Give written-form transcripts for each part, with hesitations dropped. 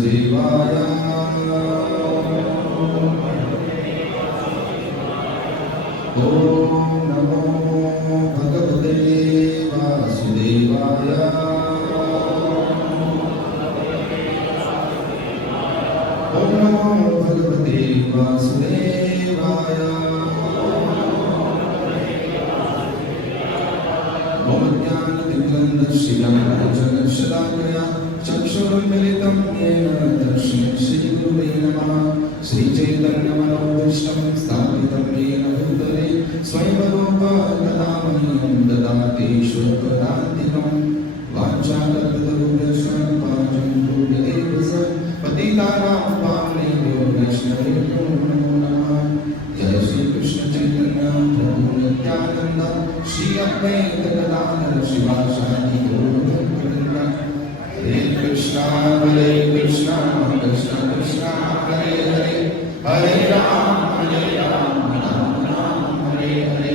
वासुदेवाय। ओम नमो भगवते वासुदेवाय। ओम नमो भगवते वासुदेवाय। ओम ज्ञानतिमिरन्दस्यं जगत्शलाकया चक्षुरुन्मिलितं येन तस्मै श्रीगुरुवे नमः। श्रीचैतन्यमनोभीष्टं स्थापितं येन भूतले स्वयं रूपा तदा मह्यं ददाति शुद्धदान्तिकं। वाञ्छाकल्पतरुभ्यश्च कृपासिन्धुभ्येव च पतितानां पावनेभ्यो वैष्णवेभ्यो नमो नमः। जय श्री कृष्ण चैतन्य प्रभु नित्यानंद श्री अद्वैत गदाधर शिवासादि गौरभक्तवृंद। हरे कृष्णा कृष्णा कृष्णा हरे हरे, हरे राम राम राम हरे हरे।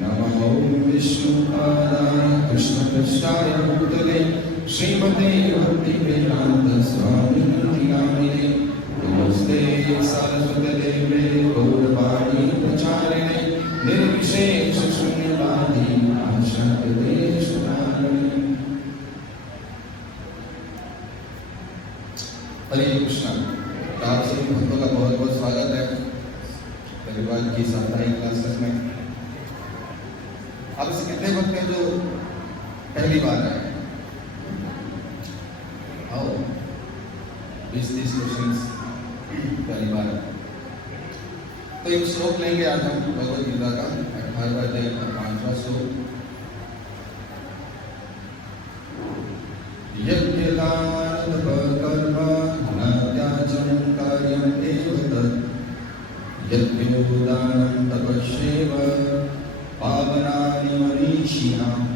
नमो विष्णुपादाय कृष्णपृष्ठाय भूतले श्रीमते भक्तिवेदांत स्वामिनिति नामिने। नमस्ते सरस्वती देवे गौरवाणी प्रचारिणे निर्विशेष शून्यवादी आशादेशधारिणे। हरे कृष्णा। आप सभी भक्तों का बहुत बहुत स्वागत है परिवार की साप्ताहिक क्लासेस में। आप ऐसे कितने भक्त हैं जो पहली बार आए? आओ 20-30 क्वेश्चंस पहली बार। तो एक श्लोक लेंगे आज हम भगवद गीता का 18वां अध्याय का 5वां श्लोक। यज्ञदान कर्म न त्याज्यं कार्यं एव तत् यज्ञोदानं तपस्यैव पावनानि मनीषिणाम्।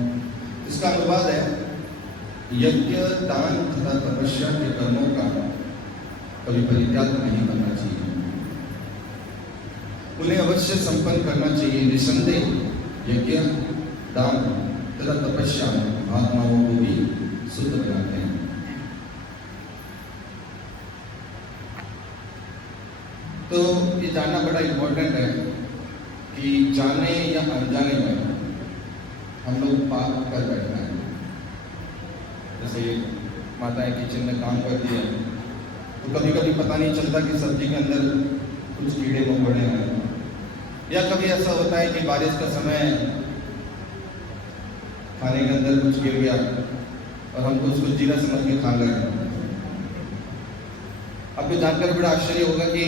इसका अनुवाद है यज्ञ दान तथा तपस्या के कर्मों का कभी परित्याग नहीं करना चाहिए, उन्हें अवश्य संपन्न करना चाहिए। निसंदेह यज्ञ दान तथा तपस्या महात्माओं को भी शुद्ध बनाते हैं। तो ये जानना बड़ा इम्पोर्टेंट है कि जाने या अनजाने में हम लोग पाप कर बैठना है। जैसे माताएं किचन में काम करती है तो कभी कभी पता नहीं चलता कि सब्जी के अंदर कुछ कीड़े मकोड़े हैं, या कभी ऐसा होता है कि बारिश का समय खाने के अंदर कुछ गिर गया और हम तो उसको जीरा समझ के खा गए। आपको जानकर बड़ा आश्चर्य होगा कि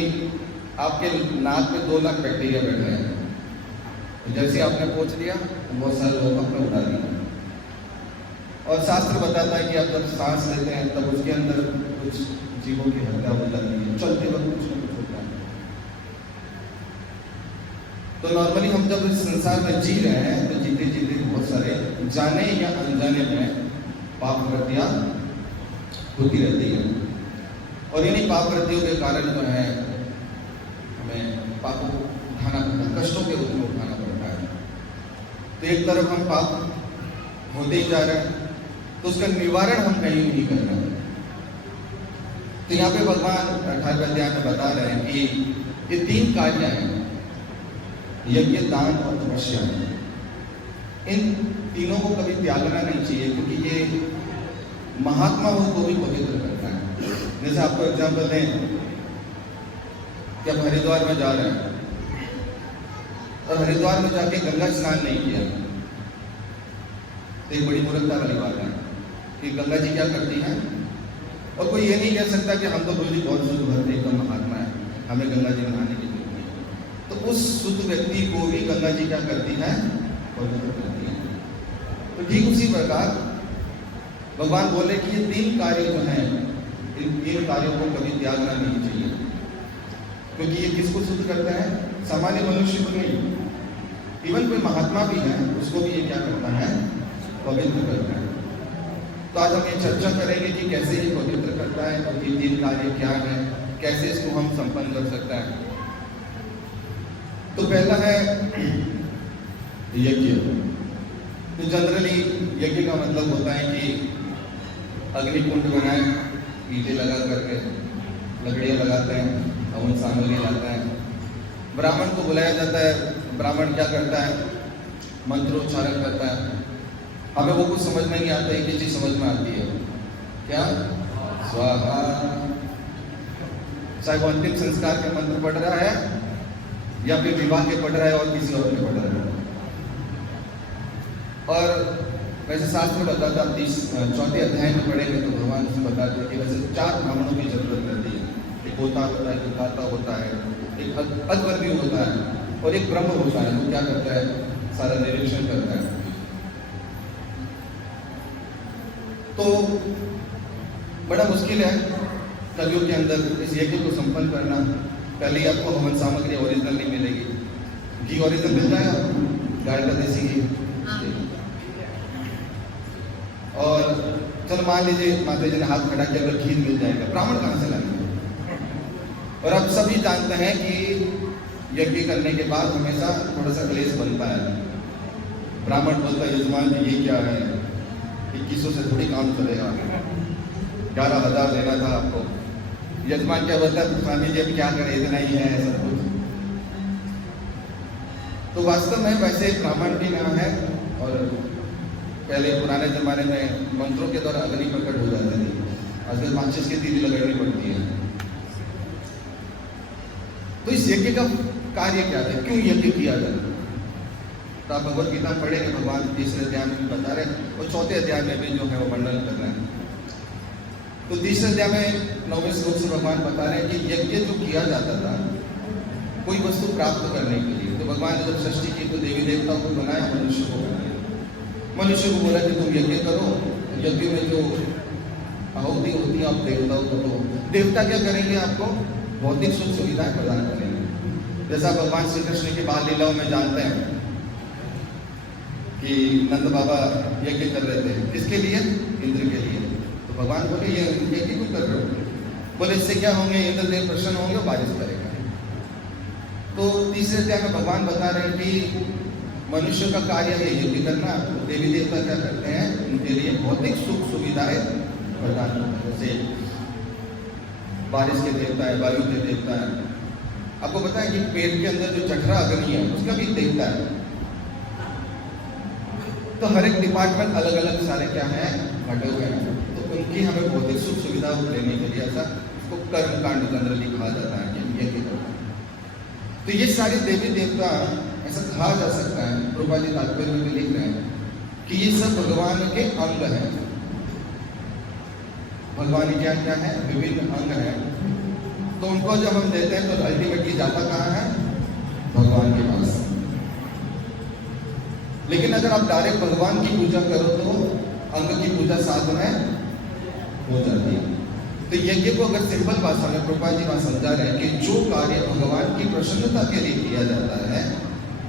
आपके नाक में 2 लाख बैक्टीरिया बैठ रहे हैं। तो जैसे आपने पोंछ लिया तो बहुत सारे लोग अपने उड़ा दिए। और शास्त्र बताता है कि आप जब सांस लेते हैं तब उसके अंदर कुछ जीवों की हत्या हो जाती है, चलते वक्त कुछ न कुछ होता है। तो नॉर्मली हम जब इस संसार में जी रहे हैं तो जीते जीते बहुत सारे जाने या अनजाने में पाप वृत्तियां होती रहती है। और इन्हीं पाप वृत्तियों के कारण जो है हमें पाप को उठाना पड़ता है, कष्टों के रूप में उठाना पड़ता है। तो एक तरफ हम पाप होते ही जा रहे हैं तो उसका निवारण हम कहीं नहीं कर रहे हैं। तो यहाँ पे भगवान 18वें अध्याय में बता रहे हैं कि ये 3 कार्य हैं, यज्ञ दान और तपस्या। इन तीनों को कभी त्यागना नहीं चाहिए, क्योंकि ये महात्मा को भी पवित्र करता है। जैसे आपको एग्जाम्पल दें कि आप हरिद्वार में जा रहे हैं और हरिद्वार में जाके गंगा स्नान नहीं किया तो एक बड़ी मूर्खता वाली बात है कि गंगा जी क्या करती हैं। और कोई ये नहीं कह सकता कि हम तो गुरु जी बहुत शुद्ध भक्त एकदम महात्मा है, हमें गंगा जी में नहाने की जरूरत नहीं। तो उस शुद्ध व्यक्ति को भी गंगा जी क्या करती है? पवित्र करती है। तो ठीक उसी प्रकार भगवान बोले कि ये 3 कार्य जो हैं, इन 3 कार्यों को कभी त्यागना नहीं चाहिए, क्योंकि ये किसको शुद्ध करता है? सामान्य मनुष्य को नहीं, इवन कोई महात्मा भी है उसको भी ये क्या करता है? पवित्र करता है। तो आज हम ये चर्चा करेंगे कि कैसे ये पवित्र करता है और ये 3 कार्य क्या है, कैसे इसको हम संपन्न कर सकते हैं। तो पहला है यज्ञ। तो जनरली यज्ञ का मतलब होता है कि अग्नि कुंड बनाए, ईंटें लगा करके लकड़ियाँ लगाते हैं, हवन सामग्री लाता है, ब्राह्मण को बुलाया जाता है। ब्राह्मण क्या करता है? मंत्रोच्चारण करता है। हमें वो कुछ समझ में नहीं आता, एक ही चीज समझ में आती है, क्या? स्वाहा। चाहे वो अंतिम संस्कार के मंत्र पढ़ रहा है या फिर विवाह के पढ़ रहा है और किसी और के पढ़ रहा है। और वैसे शास्त्र में बताता, 4 अध्याय में पढ़ेंगे तो भगवान उसमें बताते हैं कि वैसे 4 ब्राह्मणों की जरूरत रहती है। एक होता है, एक दाता होता है, एक अध्वर्गी होता है और एक ब्रह्म होता है। वो क्या करता है? सारा निरीक्षण करता है। तो बड़ा मुश्किल है कलयुग के अंदर इस यज्ञ को संपन्न करना। पहले आपको हवन सामग्री ओरिजिनल नहीं मिलेगी। घी ओरिजिनल मिल जाएगा, गाय का देसी घी। और चलो मान लीजिए माता जी ने हाथ खड़ा किया, अगर घी मिल जाएगा, ब्राह्मण कहाँ से लाएंगे? और अब सभी जानते हैं कि यज्ञ करने के बाद हमेशा थोड़ा सा क्लेश बनता है। ब्राह्मण बोलता है, यजमान जी ये क्या है? 2100 से थोड़ी काम चलेगा, 11,000 देना था आपको। यजमान क्या बोलता है? स्वामी जी अब क्या करें, इतना ही है सब कुछ। तो वास्तव में वैसे ब्राह्मण भी ना है। और पहले पुराने जमाने में मंत्रों के द्वारा अग्नि प्रकट हो जाती थी, आजकल माचिस की तीली लगानी पड़ती है। तो इस यज्ञ का कार्य क्या था? क्यों यज्ञ किया जाता? तो आप भगवत गीता में पढ़ेंगे, भगवान 3रे अध्याय में भी बता रहे हैं और 4थे अध्याय में भी जो है वो वर्णन कर रहे हैं। तो 3रे अध्याय में 9वें श्लोक से भगवान बता रहे हैं कि यज्ञ जो किया जाता था कोई वस्तु प्राप्त करने के लिए। तो भगवान ने जब सृष्टि की तो देवी देवताओं को बनाया, मनुष्य को बनाया। मनुष्य को बोला कि तुम यज्ञ करो, यज्ञ में जो आहुति होती है आप देवताओं को दो। देवता क्या करेंगे? आपको भौतिक सुख सुविधाएं प्रदान करेंगे। जैसा भगवान श्री कृष्ण की बाल लीलाओं में जानते हैं कि नंद बाबा यज्ञ कर रहे थे, किसके लिए? इंद्र के लिए। तो भगवान बोले ये यज्ञ क्यों कर रहे हो? बोले इससे क्या होंगे? इंद्रदेव प्रसन्न होंगे, बारिश करेगा। तो 3रे अध्याय में भगवान बता रहे हैं कि मनुष्य का कार्य है यज्ञ करना। देवी देवता क्या करते हैं? उनके लिए भौतिक सुख सुविधाएं प्रदान करते हैं। जैसे बारिश के देवता है, वायु के देवता है। आपको पता है कि पेट के अंदर जो जठरा अग्नि है उसका भी देवता है। तो हर एक डिपार्टमेंट अलग अलग सारे क्या है बटे हुए हैं। तो उनकी हमें भौतिक सुख सुविधा लेने के लिए ऐसा उसको कर्म कांड जनरली कहा जाता है कि यज्ञ करना। तो ये सारे देवी देवता ऐसा कहा जा सकता है, प्रभुपाद जी तात्पर्य में भी लिख रहे हैं कि ये सब भगवान के अंग हैं। भगवान क्या क्या है? विभिन्न अंग हैं। तो उनको जब हम देते हैं तो अल्टीमेटली जाता कहाँ है? भगवान के पास। लेकिन अगर आप डायरेक्ट भगवान की पूजा करो तो अंग की पूजा साथ में हो जाती है। तो यज्ञ को अगर सिंपल भाषा में प्रभुपाद जी वहां समझा रहे हैं कि जो कार्य भगवान की प्रसन्नता के लिए किया जाता है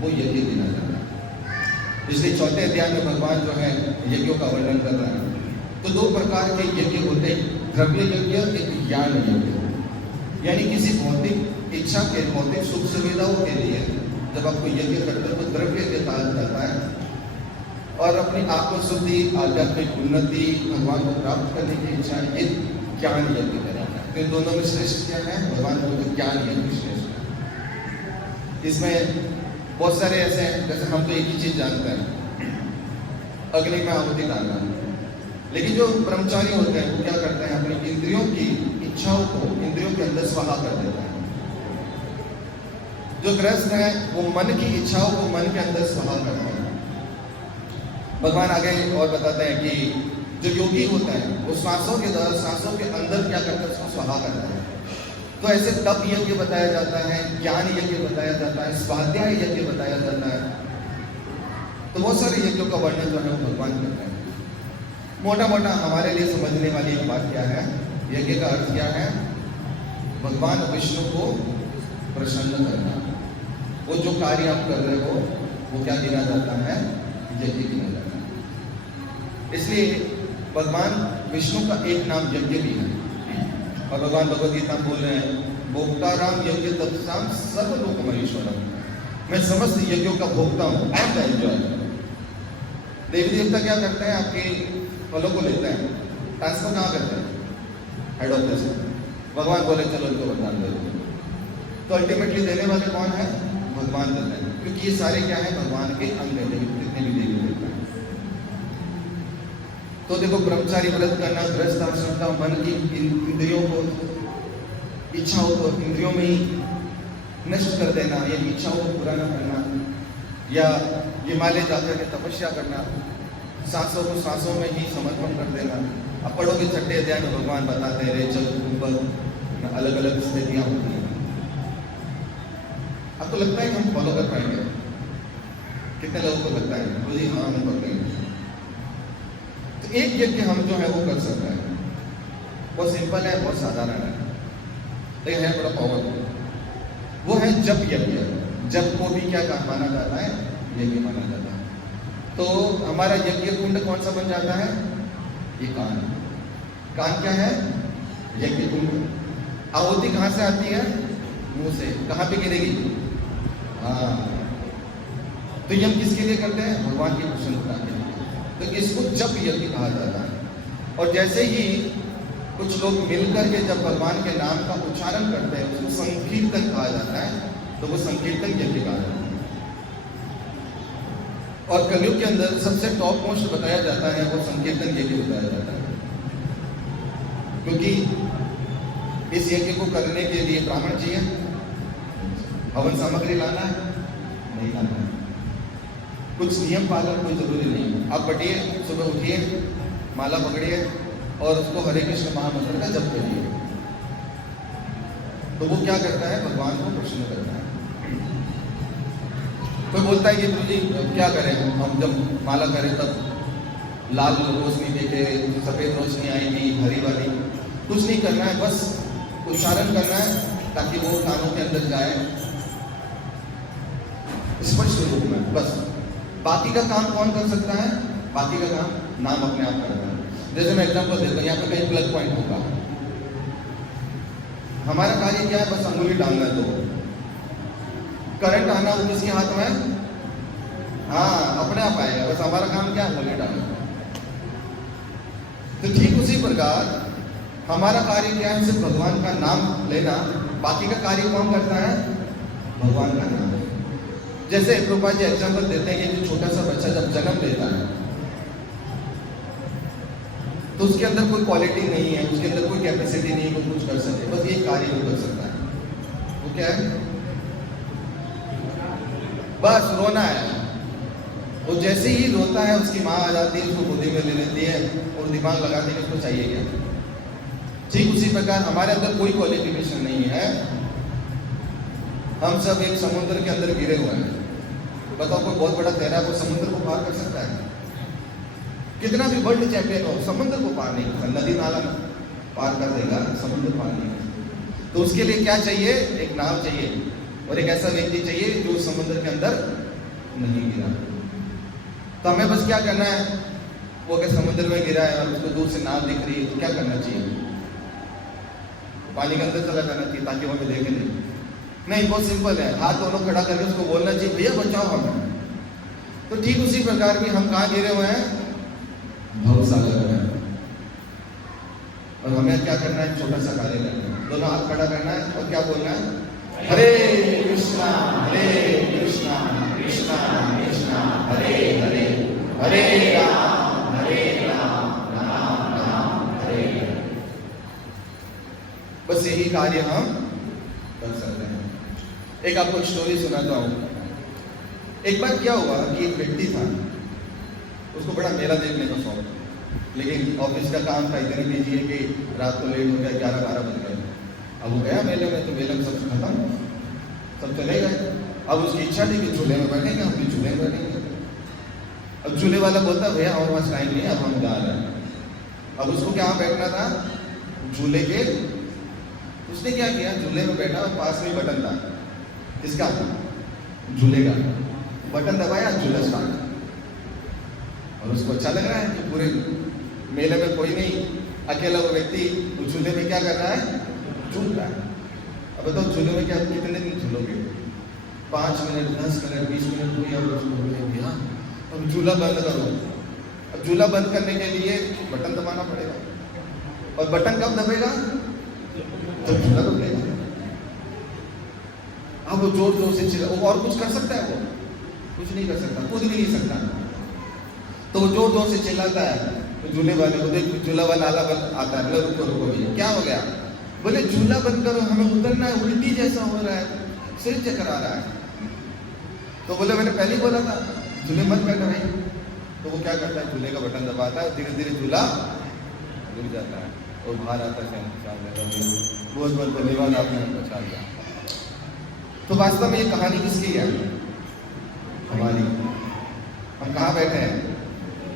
वो यज्ञ गिना जाता है। इसलिए 4थे अध्याय में भगवान जो है यज्ञों का वर्णन कर रहा है। तो 2 प्रकार के यज्ञ होते हैं, द्रव्य यज्ञ, एक ज्ञान यज्ञ। यानी किसी भौतिक इच्छा के, भौतिक सुख सुविधाओं के लिए जब आपको यज्ञ करते हो तो द्रव्य यज्ञ कहा जाता है। और अपनी आत्मशुद्धि, आध्यात्मिक उन्नति, भगवान को प्राप्त करने की इच्छा, ये ज्ञान यज्ञ कराना है। तो इन दोनों में श्रेष्ठ क्या है? भगवान को ज्ञान यज्ञ श्रेष्ठ है। इसमें बहुत सारे ऐसे हैं, जैसे हम तो एक ही चीज जानते हैं, अग्नि में आहुति डालना। लेकिन जो ब्रह्मचारी होते हैं वो क्या करते हैं? अपनी इंद्रियों की इच्छाओं को इंद्रियों के अंदर स्वाहा कर देते हैं। जो गृहस्थ है वो मन की इच्छाओं को मन के अंदर स्वाहा करते हैं। भगवान आगे और बताते हैं कि जो योगी होता है वो सांसों के द्वारा, सांसों के अंदर क्या करता है? उसको स्वाहा करता है। तो ऐसे तप यज्ञ बताया जाता है, ज्ञान यज्ञ बताया जाता है, स्वाध्याय यज्ञ बताया जाता है। तो बहुत सारे यज्ञों का वर्णन जो है वो भगवान करते हैं। मोटा मोटा हमारे लिए समझने वाली एक बात क्या है? यज्ञ का अर्थ क्या है? भगवान विष्णु को प्रसन्न करना। वो जो कार्य आप कर रहे हो वो क्या गिना जाता है? यज्ञ गिना जाता है। इसलिए भगवान विष्णु का एक नाम यज्ञ भी है। और भगवान भगवत गीता बोल रहे हैं, भोक्ताराम यज्ञ तत्साम सर्वलोकमहेश्वरम। मैं समस्त यज्ञों का भोक्ता हूँ, आई एम द एंजॉयर। देवी देवता क्या करते हैं? आपके फलों को लेते हैं, ट्रांसफर कहाँ करते हैं? Head of this. भगवान बोले चलो इनको वरदान दे दो। तो अल्टीमेटली देने वाले कौन है? भगवान देते हैं, क्योंकि ये सारे क्या है? भगवान के अंग है, जितने भी देवी देवता हैं। तो देखो, ब्रह्मचारी व्रत करना, गृहस्थ आश्रम का, मन की इंद्रियों को, इच्छाओं को इंद्रियों में ही नष्ट कर देना, या इच्छाओं को पूरा न करना, या हिमालय जाकर के तपस्या करना, सांसों को सांसों में ही समर्पण कर देना। अब पढ़ोगे छठे अध्याय में भगवान बताते हैं रेचल कुंभक अलग अलग स्थितियां होती हैं। आपको लगता है कि हम फॉलो कर पाएंगे? कितने लोगों को लगता है तो जी हाँ हम कर लेंगे? तो एक यज्ञ हम जो है वो कर सकते हैं, बहुत सिंपल है, बहुत साधारण है, लेकिन है बड़ा पावरफुल। वो है जप यज्ञ। जप को भी क्या माना जाता है? यज्ञ माना जाता है। तो हमारा यज्ञ कुंड कौन सा बन जाता है? ये कान। कान क्या है? यज्ञ कुंड। आहुति कहाँ से आती है? मुंह से। कहाँ पे गिरेगी? हाँ। तो यज्ञ किसके लिए करते हैं? भगवान की प्रसन्नता के लिए। तो इसको जप यज्ञ कहा जाता है। और जैसे ही कुछ लोग मिलकर के जब भगवान के नाम का उच्चारण करते हैं, उसको संकीर्तन कहा जाता है। तो वो संकीर्तन यज्ञ कहा जाता है। और कलयुग के अंदर सबसे टॉप मोस्ट बताया जाता है वो संकीर्तन यज्ञ बताया जाता है, क्योंकि इस यज्ञ को करने के लिए ब्राह्मण चाहिए, हवन सामग्री लाना है नहीं लाना है, कुछ नियम पालन कोई जरूरी नहीं। आप बटिए, सुबह उठिए, माला पकड़िए और उसको हरे कृष्ण महामंत्र का जप करिए। तो वो क्या करता है? भगवान को प्रसन्न करता है। कोई बोलता है कि गुरु जी क्या करें, हम जब माला करें तब लाल रोशनी देखे, सफेद रोशनी आएगी, हरी वाली। कुछ नहीं करना है, बस उच्चारण करना है ताकि वो कानों के अंदर जाए स्पष्ट रूप में, बस। बाकी का काम कौन कर सकता है? बाकी का काम नाम अपने आप करना है। जैसे मैं एग्जाम्पल देता हूँ, यहाँ पे कहीं प्लग पॉइंट होगा, हमारा कार्य क्या है? बस अंगुली डालना है। तो करंट आना वो किसके हाथ में है? हाँ, अपने आप आएगा। बस हमारा काम क्या है? अंगुली डालना। तो ठीक उसी प्रकार हमारा कार्य क्या है? सिर्फ भगवान का नाम लेना। बाकी का कार्य कौन करता है? भगवान का नाम। जैसे प्रभुपाद जी एग्जाम्पल देते हैं कि जो छोटा सा बच्चा जब जन्म लेता है तो उसके अंदर कोई क्वालिटी नहीं है, उसके अंदर कोई कैपेसिटी नहीं है, वो कुछ कर सके, बस ये कार्य वो कर सकता है। वो क्या है? बस रोना है। वो जैसे ही रोता है उसकी माँ आ जाती है, उसको गोदी में ले लेती है और दिमाग लगाती है उसको चाहिए क्या। ठीक उसी प्रकार हमारे अंदर कोई क्वालिफिकेशन नहीं है, हम सब एक समुद्र के अंदर गिरे हुए हैं। बताओ, कोई बहुत बड़ा तैराक वो समुद्र को पार कर सकता है? कितना भी वर्ल्ड चैंपियन हो, समुद्र को पार नहीं कर, नदी नाला पार कर देगा, समुद्र पार नहीं कर। तो उसके लिए क्या चाहिए? एक नाव चाहिए और एक ऐसा व्यक्ति चाहिए जो समुद्र के अंदर नहीं गिरा। तो हमें बस क्या करना है? वो अगर समुद्र में गिरा है और उसको दूर से नाव दिख रही है तो क्या करना चाहिए? पानी के अंदर चला जाना चाहिए ताकि वो हमें देखे नहीं। बहुत सिंपल है, हाथ दोनों खड़ा करके उसको बोलना चाहिए भैया बचाओ हमें। तो ठीक उसी प्रकार की हम कहाँ गिरे हुए हैं? भवसागर में। और हमें क्या करना है? छोटा सा कार्य करना है, दोनों हाथ खड़ा करना है और क्या बोलना है? हरे कृष्णा कृष्णा कृष्णा हरे हरे, हरे राम राम राम हरे हरे। बस यही कार्य हम कर सकते हैं। एक आपको एक स्टोरी सुनाता हूँ। एक बार क्या हुआ कि एक व्यक्ति था, उसको बड़ा मेला देखने का शौक, लेकिन ऑफिस का काम था, इतनी बिजी है कि रात को लेट हो गया, 11-12 बज गए। अब वो गया मेले में, तो मेले में सब खत्म, सब चले गए। अब उसकी इच्छा थी कि झूले में बैठेंगे, हम भी झूले में बैठेंगे। अब झूले वाला बोलता भैया हमारे पास टाइम नहीं है, अब हम जा रहे हैं। अब उसको क्या बैठना था? झूले के। उसने क्या किया? झूले में बैठा और पास में बटन था। किसका? झूले का। बटन दबाया, झूला स्टार्ट। और उसको अच्छा लग रहा है कि पूरे मेले में कोई नहीं, अकेला वो व्यक्ति झूले में क्या कर रहा है? झूल रहा है। अब बताओ झूले में क्या कितने दिन झूलोगे? 5 मिनट, 10 मिनट, 20 मिनट कोई अब भैया अब झूला बंद करो। अब झूला बंद करने के लिए बटन दबाना पड़ेगा और बटन कब दबेगा? जब झूला रुकेगा। अब वो जोर जोर से चिल्ला, वो और कुछ कर सकता है? वो कुछ नहीं कर सकता, कूद भी नहीं सकता। तो वो जोर जोर से चिल्लाता है, तो झूले वाले को देख, झूला वाला आता है, बोले रुको रुको भैया, क्या हो गया? बोले झूला बंद करो, हमें उतरना है, उल्टी जैसा हो रहा है, सिर चक्कर आ रहा है। तो बोले मैंने पहले ही बोला था झूले मत बैठो भाई। तो वो क्या करता है, झूले का बटन दबाता है, धीरे धीरे झूला रुक जाता है और बाहर आता है। बहुत बहुत धन्यवाद, आपने हमको बचा दिया। तो वास्तव में ये कहानी किसकी है? हमारी। हम कहाँ बैठे हैं?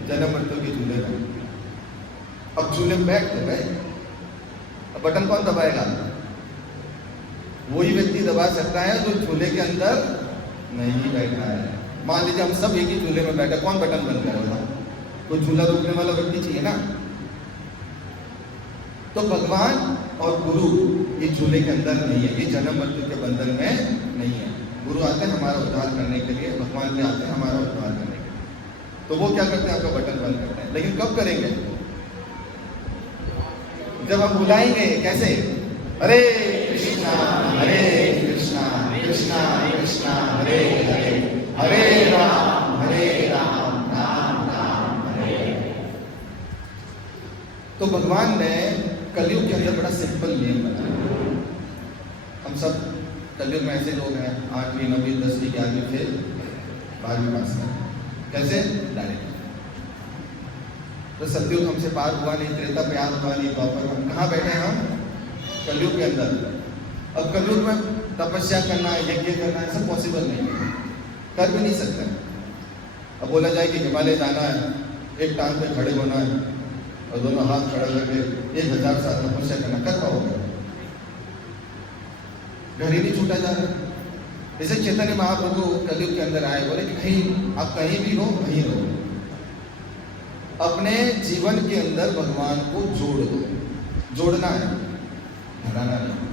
जन्म मृत्यु के झूले में। अब झूले में बैठ गए, अब बटन कौन दबाएगा? वही व्यक्ति दबा सकता है जो झूले के अंदर नहीं बैठा है। मान लीजिए हम सब एक ही झूले में बैठे, कौन बटन बंद करेगा? तो झूला रोकने वाला व्यक्ति चाहिए ना। तो भगवान और गुरु ये झूले के अंदर नहीं है, ये जन्म मृत्यु के बंधन में नहीं है। गुरु आते हैं हमारा उद्धार करने के लिए, भगवान भी आते हैं हमारा उद्धार करने के लिए। तो वो क्या करते हैं? आपका बटन बंद करते हैं। लेकिन कब करेंगे? जब हम बुलाएंगे। कैसे? हरे कृष्णा कृष्णा कृष्णा हरे हरे, हरे राम राम राम हरे। तो भगवान ने कलयुग के अंदर बड़ा सिंपल नियम बनाया। हम सब कलयुग में ऐसे लोग हैं 8वीं 9वीं 10वीं 11वीं थे 12वीं पास कर। कैसे? डायरेक्ट। तो सतयुग हमसे पार हुआ नहीं, त्रेता प्यार हुआ नहीं, द्वापर। हम कहाँ बैठे हैं? हम कलयुग के अंदर। अब कलयुग में तपस्या करना, यज्ञ करना, सब पॉसिबल नहीं है, कर भी नहीं सकते। अब बोला जाए कि हिमालय जाना है, एक टांग पे खड़े होना है और दोनों हाथ खड़े करके 1000 साल तपस्या करना, कर पाओगे? घर ही नहीं छूटा जा रहा। जैसे चैतन्य महाप्रभु कलयुग के अंदर आए, बोले कि कहीं आप कहीं भी हो, वहीं रहो, अपने जीवन के अंदर भगवान को जोड़ दो। जोड़ना है, हराना नहीं।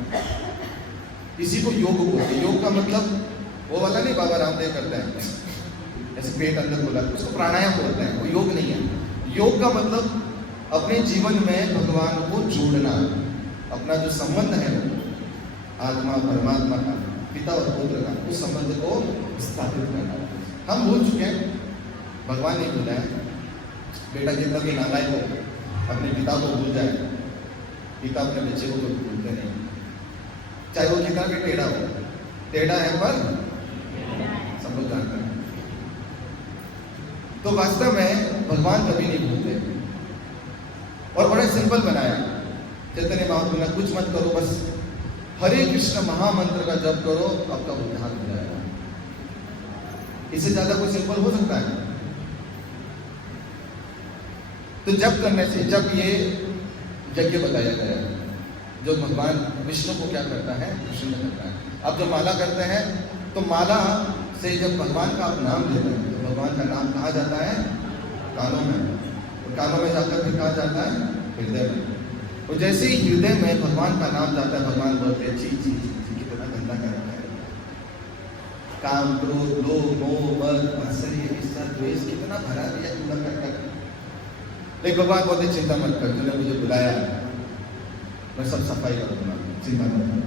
इसी को योग बोलते हैं। योग का मतलब वो वाला नहीं बाबा रामदेव करते हैं ऐसे पेट अंदर बोला, उसको प्राणायाम बोलते हैं, वो योग नहीं है। योग का मतलब अपने जीवन में भगवान को जोड़ना, अपना जो संबंध है आत्मा परमात्मा का, पिता और पुत्र का, उस संबंध को स्थापित करना। हम भूल चुके हैं, भगवान नहीं भूला है। बेटा जितना भी नालायक हो, अपने पिता को भूल जाए, पिता अपने बच्चे को कोई भूलते नहीं, चाहे वो कितना भी टेढ़ा हो। टेढ़ा है पर सब लोग जानते हैं। तो वास्तव में भगवान कभी नहीं भूलते। और बड़ा सिंपल बनाया चैतन्य महाप्रभु ने, कुछ मत करो, बस हरे कृष्ण महामंत्र का जप करो, आपका उद्धार हो जाएगा। इससे ज्यादा कोई सिंपल हो सकता है? तो जप करने से, जब ये यज्ञ बताया गया जो भगवान विष्णु को क्या करता है, कृष्ण ने करता है। अब जब माला करते हैं तो माला से जब भगवान का आप नाम लेते हैं तो भगवान का नाम कहाँ जाता है? कानों में। और कानों में जाकर फिर कहाँ जाता है? हृदय में। और जैसे ही हृदय में भगवान का नाम जाता है, भगवान बोलते हैं ची ची ची कितना गंदा कर रखा है, काम क्रोध लोभ मोह मद आश्चर्य ईर्ष्या द्वेष कितना भरा दिया तुमने कर कर। लेकिन भगवान बोलते चिंता मत कर, तूने मुझे बुलाया, मैं सब सफाई कर दूंगा, चिंता मत कर।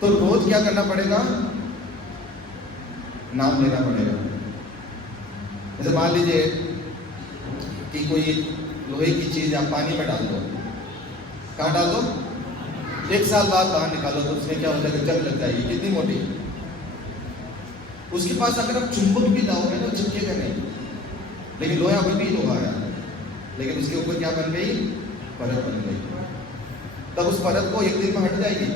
तो रोज क्या करना पड़ेगा? नाम लेना पड़ेगा। जैसे मान लीजिए कि कोई लोहे की चीज आप पानी में डाल दो, कहाँ डाल दो? 1 साल बाद बाहर निकालो तो उसमें क्या हो जाएगा? जंग लग जाएगी, कितनी मोटी। उसके पास अगर आप चुंबक भी लाओगे ना, चिपकेगा नहीं। लेकिन लोहा अभी भी लोहा है, लेकिन उसके ऊपर क्या बन गई? परत बन गई। तब उस परत को 1 दिन में हट जाएगी,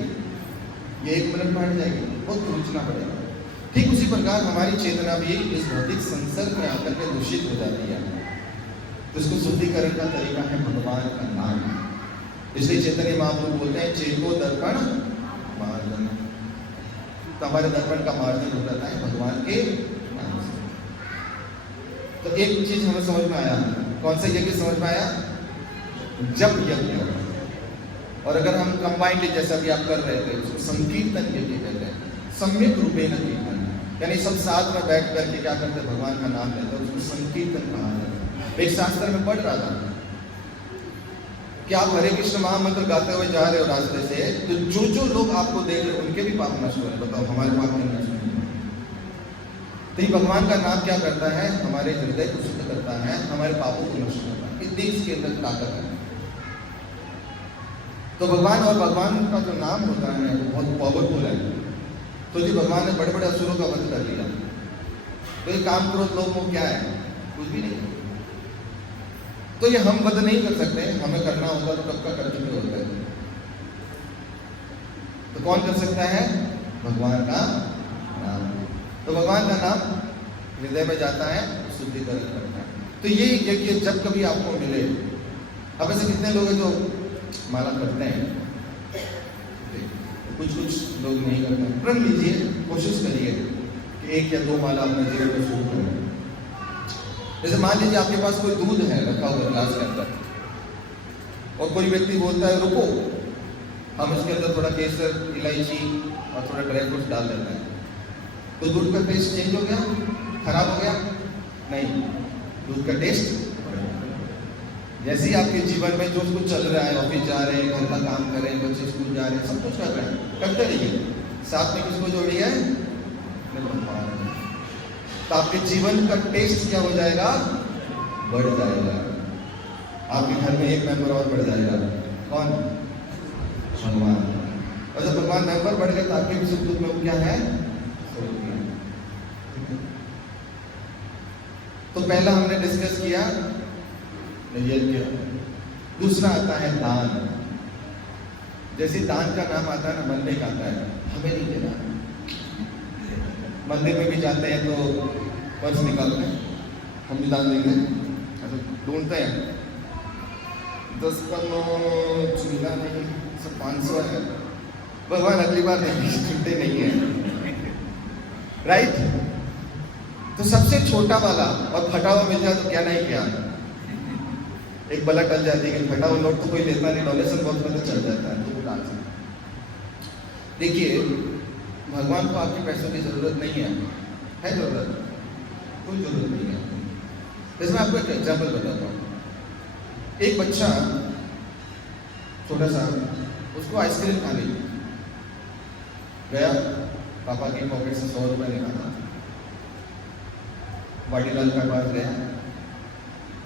ये 1 मिनट में हट जाएगी, बहुत खींचना पड़ेगा। ठीक उसी प्रकार हमारी चेतना भी इस भौतिक संसर्ग में आकर के दूषित हो जाती है। तो इसको शुद्धिकरण का तरीका है भगवान का नाम। इसलिए चैतन्य महाप्रभु बोलते हैं चेतो दर्पण मार्जन। तो हमारे दर्पण का मार्जन हो जाता है भगवान के नाम से। तो एक चीज हमें समझ में आया, कौन सा यज्ञ समझ में आया? जप यज्ञ। और अगर हम कंबाइंड जैसा भी आप कर रहे थे उसको संकीर्तन यज्ञ कहते हैं, सम्यक रूपे न कीर्तन, यानी सब साथ में बैठ करके क्या करते? भगवान का नाम लेते हैं, उसको संकीर्तन कहा जाता है। एक शास्त्र में पढ़ रहा था कि आप हरे कृष्ण महामंत्र गाते हुए जा रहे हो रास्ते से, तो जो लोग आपको देख रहे हो उनके भी पाप नष्ट हो रहे हैं। बताओ हमारे पाप नहीं नष्ट होंगे? तो ये भगवान का नाम क्या करता है? हमारे हृदय को शुद्ध करता है, हमारे पापों को नष्ट करता है। इस देश के अंदर ताकत है। तो भगवान और भगवान का जो नाम होता है वो बहुत पावरफुल है। तो जी भगवान ने बड़े बड़े असुरों का वध कर लिया। तो ये काम करो लोग वो क्या है? कुछ भी नहीं। तो ये हम वध नहीं कर सकते, हमें करना होता तो कब का कर चुके होते हैं। तो कौन कर सकता है? भगवान का नाम। तो भगवान का नाम हृदय में जाता है, शुद्धिकरण करता है। तो ये देखिए, जब कभी आपको मिले, अब ऐसे कितने लोग हैं जो माला करते हैं, कुछ लोग नहीं करते हैं। प्रण लीजिए, कोशिश करिए कि 1 या 2 माला अपने जीवन में शुरू करें। जैसे मान लीजिए आपके पास कोई दूध है रखा हुआ ग्लास के अंदर, और कोई व्यक्ति बोलता है रुको, हम इसके अंदर थोड़ा केसर, इलायची और थोड़ा ड्राई फ्रूट्स डाल देते हैं। तो दूध का टेस्ट चेंज हो गया? खराब हो गया? नहीं, दूध का टेस्ट। जैसे ही आपके जीवन में जो कुछ चल रहा है, ऑफिस जा रहे हैं, घर का काम कर रहे हैं, बच्चे स्कूल जा रहे हैं, सब कुछ कर रहे हैं, करते रहिए। साथ में किसको जोड़िए? तो आपके जीवन का टेस्ट क्या हो जाएगा? बढ़ जाएगा। आपके घर में एक मेंबर और बढ़ जाएगा। कौन? भगवान। और जब भगवान मेंबर बढ़ गए तो आपके भी सुख दुख में क्या है? तो पहला हमने डिस्कस किया यज्ञ। दूसरा आता है दान। जैसे दान का नाम आता है ना, मन में आता है हमें नहीं देना। मंदिर में भी जाते हैं तो पर्स निकालते हैं, हम भी दान देंगे, ऐसा ढूंढते हैं, 10 का नोट मिला नहीं, सब 500 है। भगवान अगली बार नहीं छूटते नहीं है, राइट? तो सबसे छोटा वाला और फटा हुआ मिल जाए तो क्या नहीं किया, एक बला टल जाती है कि फटा हुआ नोट तो कोई लेता नहीं, डोनेशन बॉक्स में तो चल जाता है, तो वो डाल सकते। देखिए, भगवान को आपके पैसों की जरूरत नहीं है जरूरत? कोई जरूरत नहीं है। जैसे मैं आपको एक एग्जाम्पल बताता हूँ। एक बच्चा छोटा सा, उसको आइसक्रीम खानी गया, पापा की पॉकेट से 100 रुपये निकाला, वाडीलाल के पास गया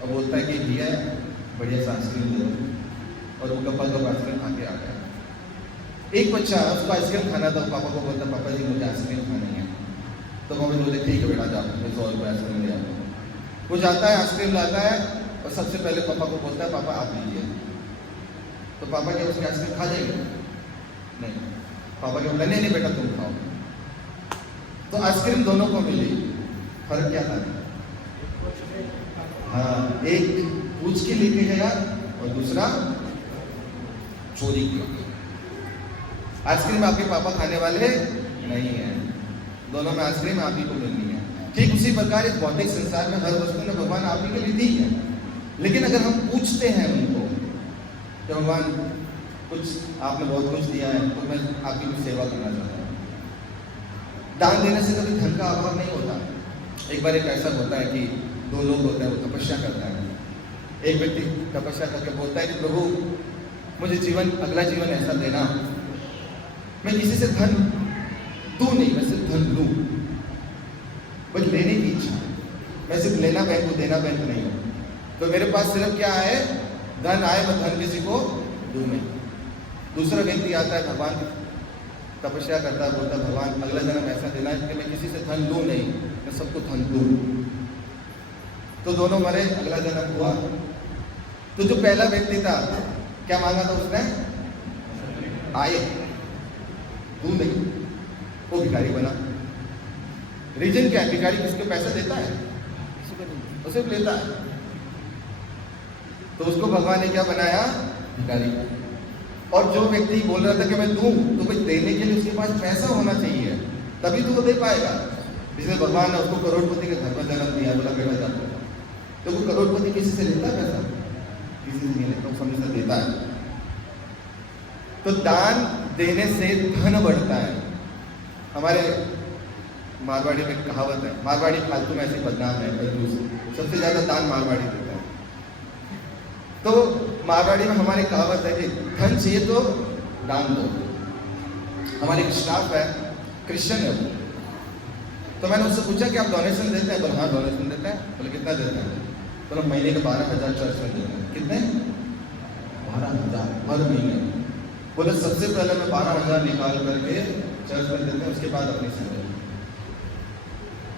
और बोलता है कि भैया बढ़िया सा आइसक्रीम दो, और वो गप्पा गप आइसक्रीम खा के आ गया। एक बच्चा, उसको आइसक्रीम खाना था, पापा को बोलता पापा जी मुझे आइसक्रीम खानी है। तो मम्मी बोलते ठीक है बेटा, जाओ, मैं 100 रुपये आइसक्रीम ले आता हूँ। वो जाता है, आइसक्रीम लाता है और सबसे पहले पापा को बोलता है पापा आप लीजिए। तो पापा क्या उसकी आइसक्रीम खा जाएंगे? नहीं। पापा क्या बोला नहीं बेटा तुम खाओ। तो आइसक्रीम दोनों को मिली, फर्क क्या था? हाँ, एक पूछ के लेके गया और दूसरा चोरी किया। आइसक्रीम आपके पापा खाने वाले नहीं है, दोनों में आइसक्रीम आप ही को मिलनी है। ठीक उसी प्रकार इस भौतिक संसार में हर वस्तु ने भगवान आप ही के लिए दी है, लेकिन अगर हम पूछते हैं उनको कि भगवान कुछ आपने बहुत कुछ दिया है तो मैं आपकी कुछ सेवा करना चाहता हूँ। दान देने से कभी धन का अभाव नहीं होता। एक बार एक ऐसा होता है कि 2 लोग होते हैं, वो तपस्या करता है। एक व्यक्ति तपस्या करके बोलता है कि प्रभु मुझे जीवन, अगला जीवन ऐसा देना, मैं किसी से धन दूं नहीं, मैं सिर्फ धन लूं, बस लेने की इच्छा। मैं सिर्फ लेना बैंक को, देना बैंक नहीं हूं। तो मेरे पास सिर्फ क्या है? धन आए, मैं धन किसी को दूं नहीं। दूसरा व्यक्ति आता है, भगवान तपस्या करता है, बोलता है भगवान अगला जन्म ऐसा देना है कि मैं किसी से धन लूं नहीं, मैं सबको धन दूं। तो दोनों मरे, अगला जन्म हुआ। तो जो पहला व्यक्ति था, क्या मांगा था उसने? आए, दूं नहीं, वो भिखारी बना। रीजन क्या है? भिखारी किसको पैसा देता है? वो सिर्फ लेता है। तो उसको भगवान ने क्या बनाया? भिखारी। और जो व्यक्ति बोल रहा था कि मैं दूं, तो भाई देने के लिए उसके पास पैसा होना चाहिए, तभी तो वो दे पाएगा। इसलिए भगवान ने उसको करोड़पति के घर में जन्म दिया, बोला बेटा जाता है। तो वो करोड़पति किसी से लेता है पैसा? किसी से नहीं लेता, वो समझता देता है। तो दान देने से धन बढ़ता है। हमारे मारवाड़ी में कहावत है, मारवाड़ी फालतू में ऐसे बदनाम है, सबसे ज्यादा दान मारवाड़ी देता है। तो मारवाड़ी में हमारी कहावत है कि धन चाहिए तो दान दो। हमारी एक स्टाफ है, क्रिश्चियन है वो, तो मैंने उससे पूछा कि आप डोनेशन देते हैं? बोले हाँ डोनेशन देते हैं। बोले कितना देते हैं? बोले महीने के 12,000 चर्च में देते हैं। कितने? 12,000 हर महीने। बोले सबसे पहले मैं 12,000 निकाल करके चर्च में देते हैं, उसके बाद अपनी सैलरी।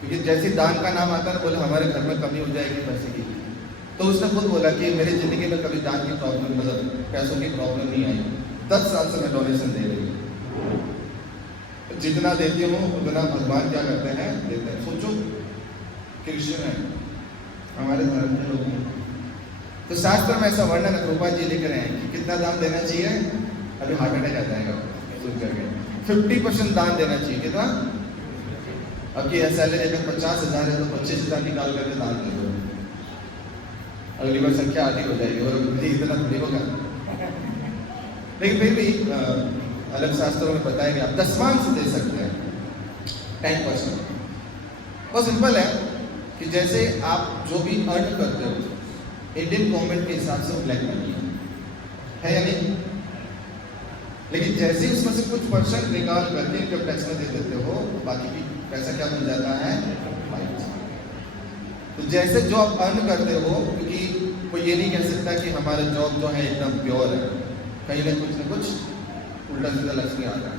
क्योंकि जैसे दान का नाम आता है, बोले हमारे घर में कमी हो जाएगी पैसे की। तो उसने खुद बोला कि मेरी ज़िंदगी में कभी दान की प्रॉब्लम, मतलब पैसों की प्रॉब्लम नहीं आई। 10 साल से मैं डोनेशन दे रही हूँ। जितना देती हूँ उतना भगवान क्या करते हैं, देते हैं। सोचो क्रिश्चियन है, हमारे धर्म के लोग हैं, तो शास्त्र में ऐसा वर्णन है, कृपा जी लिख रहे हैं कि कितना दान देना चाहिए। अभी हार्ट अटैक आ जाएगा सुन करके। 50% दान देना चाहिए। कितना? अब की सैलरी अगर 50,000 है तो 25,000 निकाल करके दान दे दो। अगली बार संख्या आधी हो जाएगी और इतना थोड़ी होगा। लेकिन फिर भी अलग शास्त्रों में बताया गया आप दशमांश दे सकते हैं, 10%। बहुत सिंपल है कि जैसे आप जो भी अर्न करते हो इंडियन गवर्नमेंट के हिसाब से ब्लैक मनी है या नहीं? लेकिन जैसे उसमें से कुछ परसेंट निकाल करके इनकम टैक्स में दे देते हो, बाकी की पैसा क्या बन जाता है? वाइट। तो जैसे जो आप अर्न करते हो, क्योंकि कोई ये नहीं कह सकता कि हमारा जॉब जो है एकदम प्योर है, कहीं ना कुछ उल्टा सीधा लक्ष्मी आता है।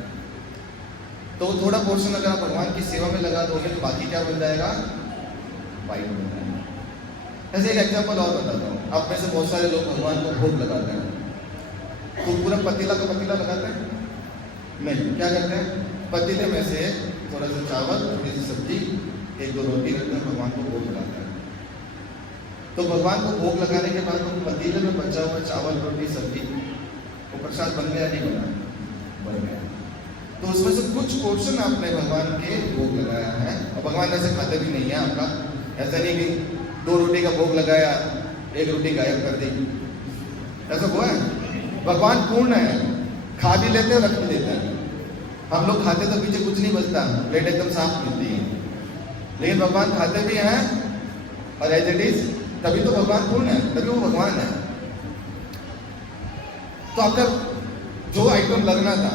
तो थोड़ा पोर्शन अगर आप भगवान की सेवा में लगा दोगे तो बाकी क्या बन जाएगा? वाइट बन जाएगा। ऐसे एक एग्जांपल और बताता हूँ। आप में से बहुत सारे लोग भगवान को भोग लगाते हैं, तो पूरा पतीला का पतीला लगाते हैं? नहीं, क्या करते हैं? पतीले में से थोड़ा सा चावल, थोड़ी सी सब्जी, 1-2 रोटी रखते हैं, भगवान को भोग लगाते हैं। तो भगवान को भोग लगाने के बाद वो पतीले में बचा हुआ चावल, रोटी, सब्जी, वो प्रसाद बन गया नहीं बना? बन गया। तो उसमें से कुछ पोर्शन आपने भगवान के भोग लगाया है, और भगवान ऐसे खाते भी नहीं है आपका। ऐसा नहीं कि 2 रोटी का भोग लगाया, 1 रोटी गायब कर दी, ऐसा हुआ है? भगवान पूर्ण है, खा भी लेते हैं, रख भी देते हैं। हम लोग खाते तो पीछे कुछ नहीं बचता, प्लेट एकदम साफ मिलती है, लेकिन भगवान खाते भी हैं और एज इट इज, तभी तो भगवान पूर्ण है, तभी वो भगवान है। तो आपका जो आइटम लगना था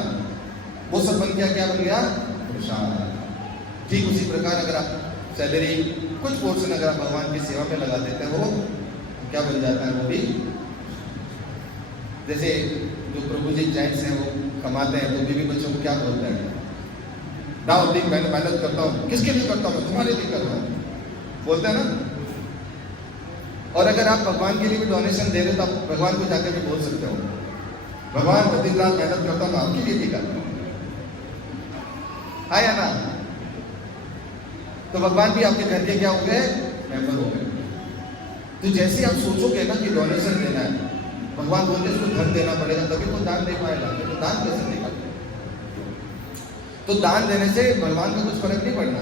वो सब बन गया, क्या बन गया? प्रसाद। ठीक उसी प्रकार अगर आप सैलरी कुछ पोर्शन अगर आप भगवान की सेवा में लगा देते हो, क्या बन जाता है? वो भी जैसे जो प्रभु जी जैंट्स हैं वो कमाते हैं, तो बीवी बच्चों को क्या बोलते हैं? दाव दिन मैं मेहनत करता हूँ। किसके लिए करता हूँ? तुम्हारे लिए कर रहा हूँ, बोलते हैं ना। और अगर आप भगवान के लिए भी डोनेशन दे रहे हो तो आप भगवान को जाकर भी बोल सकते हो, भगवान दिन रात मेहनत करता हूँ, आपके लिए भी करता हूँ, है या ना? तो भगवान भी आपके घर के क्या हो गए? मेंबर हो गए। तो जैसे आप सोचोगे ना कि डोनेशन देना है, भगवान बोलते हैं उसको धन देना पड़ेगा तभी वो दान दे पाएगा, तो दान कैसे देगा? तो दान देने से भगवान का कुछ फर्क नहीं पड़ना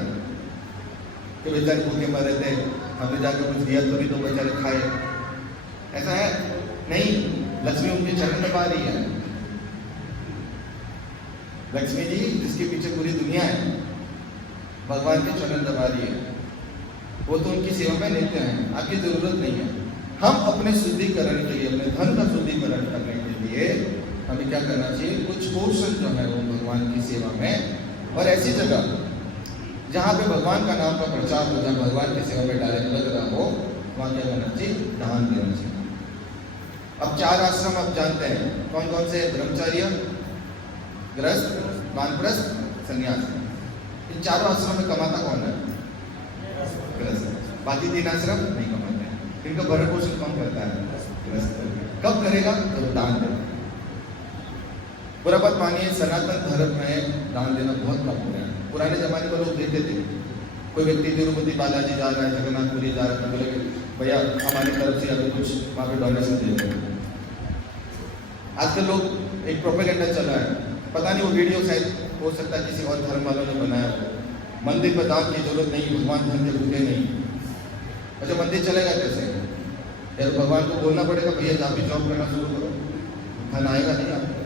कि बेचारे भूखे मरे थे, हमने जाकर कुछ दिया तो भी तो बेचारे खाए, ऐसा है नहीं। लक्ष्मी उनके चरण दबा रही है। लक्ष्मी जी जिसके पीछे पूरी दुनिया है, भगवान के चरण दबा रही है, वो तो उनकी सेवा में नित्य हैं, आपकी जरूरत नहीं है। हम अपने शुद्धिकरण के लिए, अपने धन का शुद्धिकरण करने के लिए हमें क्या करना चाहिए? कुछ पोर्शन जो है वो भगवान की सेवा में, और ऐसी जगह जहाँ पे भगवान का नाम का प्रचार हो, जहाँ भगवान की सेवा में डायरेक्ट लग रहा हो, वहाँ क्या करना चाहिए? दान देना चाहिए। अब 4 आश्रम आप जानते हैं कौन कौन से? ब्रह्मचर्य, गृहस्थ, वानप्रस्थ, सन्यास। इन 4 आश्रम में कमाता कौन है? गृहस्थ। बाकी 3 आश्रम नहीं कमाते हैं। इनका भरण पोषण कौन करता है? गृहस्थ। कब करेगा? तो दान देगा। बुरा बात मानिए, सनातन धर्म में दान देना बहुत कम हो गया है। पुराने जमाने में लोग देते थे, कोई व्यक्ति तिरुपति बालाजी जा रहा है, जगन्नाथपुरी जा रहा है, बोले भैया हमारी तरफ से अभी कुछ वहाँ पे डोनेशन दे दें। आजकल लोग एक प्रोपेगेंडा चला है, पता नहीं वो वीडियो शायद हो सकता है किसी और धर्म वालों ने बनाया हो। मंदिर में दान की जरूरत नहीं, भगवान धन के भूखे नहीं। अच्छा मंदिर चलेगा कैसे? यार भगवान को बोलना पड़ेगा भैया आप भी जॉब करना शुरू करो, धन आएगा नहीं आपको।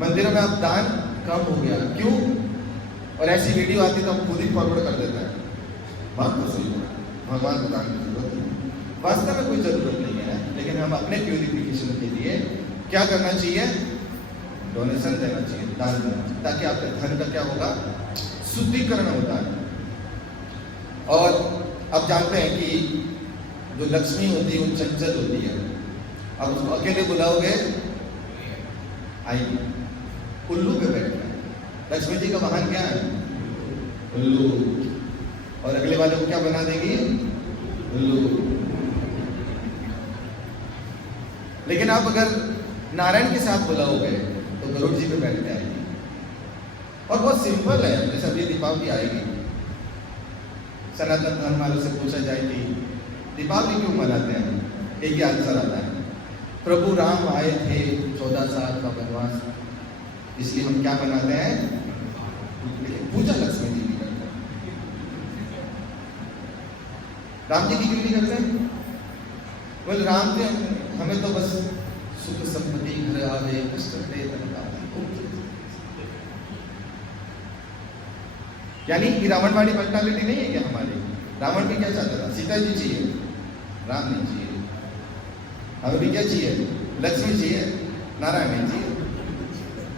मंदिरों में अब दान कम हो गया, क्यों? और ऐसी वीडियो आती तो हम खुद ही फॉरवर्ड कर देते हैं। बात तो सही है, भगवान को दान की जरूरत नहीं। वास्तव में कोई जरूरत नहीं है, लेकिन हम अपने प्यूरिफिकेशन के लिए क्या करना चाहिए? डोनेशन देना चाहिए, दान देना चाहिए, ताकि आपके धन का क्या होगा? शुद्धिकरण होता है। और आप जानते हैं कि जो लक्ष्मी होती है वो चंचल होती है। अब उसको अकेले बुलाओगे आएगी, उल्लू पे बैठना है। लक्ष्मी जी का वाहन क्या है? उल्लू। और अगले वाले को क्या बना देगी? उल्लू। लेकिन आप अगर नारायण के साथ बुलाओगे तो गरुड़ जी पे बैठ के आएगी। और बहुत सिंपल है, जैसे अभी दीपावली आएगी, सनातन धर्म वालों से पूछा जाए कि दीपावली क्यों मनाते हैं? एक ही आंसर आता है, प्रभु राम आए थे 14 साल का वनवास, इसलिए हम क्या मनाते हैं? पूजा लक्ष्मी जी की करते हैं। राम जी की क्यों नहीं करते हैं? बोल राम जी हमें तो बस सुख संपत्ति घर आवे कष्ट दे, यानी कि रावणवाड़ी पर्सनालिटी नहीं है क्या हमारी? रावण भी क्या चाहता था? सीता जी चाहिए, राम नहीं चाहिए। हमें भी क्या चाहिए? लक्ष्मी चाहिए, नारायण नहीं चाहिए।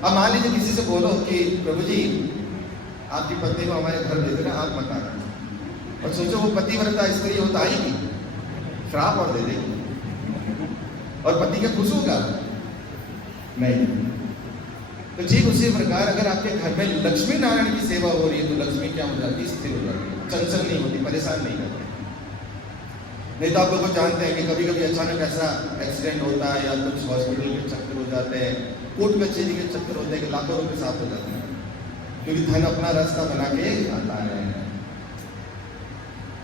अब मान लीजिए किसी से बोलो कि प्रभु जी आपकी पत्नी को हमारे घर भेज देना, आप मत आना, और सोचो वो पतिव्रता स्त्री हो तो आएगी, श्राप और दे देगी, और पति क्या खुश होगा? नहीं। तो ठीक उसी प्रकार अगर आपके घर में लक्ष्मी नारायण की सेवा हो रही है तो लक्ष्मी क्या हो जाती है? स्थिर हो जाती है, चंचल नहीं होती, परेशान नहीं करती। नहीं तो आप लोग जानते हैं कि कभी कभी अचानक ऐसा एक्सीडेंट होता है या कुछ हॉस्पिटल के चक्कर हो जाते हैं, कोर्ट कचहरी के चक्कर होते हैं कि लाखों रुपए साफ हो जाते हैं, क्योंकि धन अपना रास्ता बना के आता है।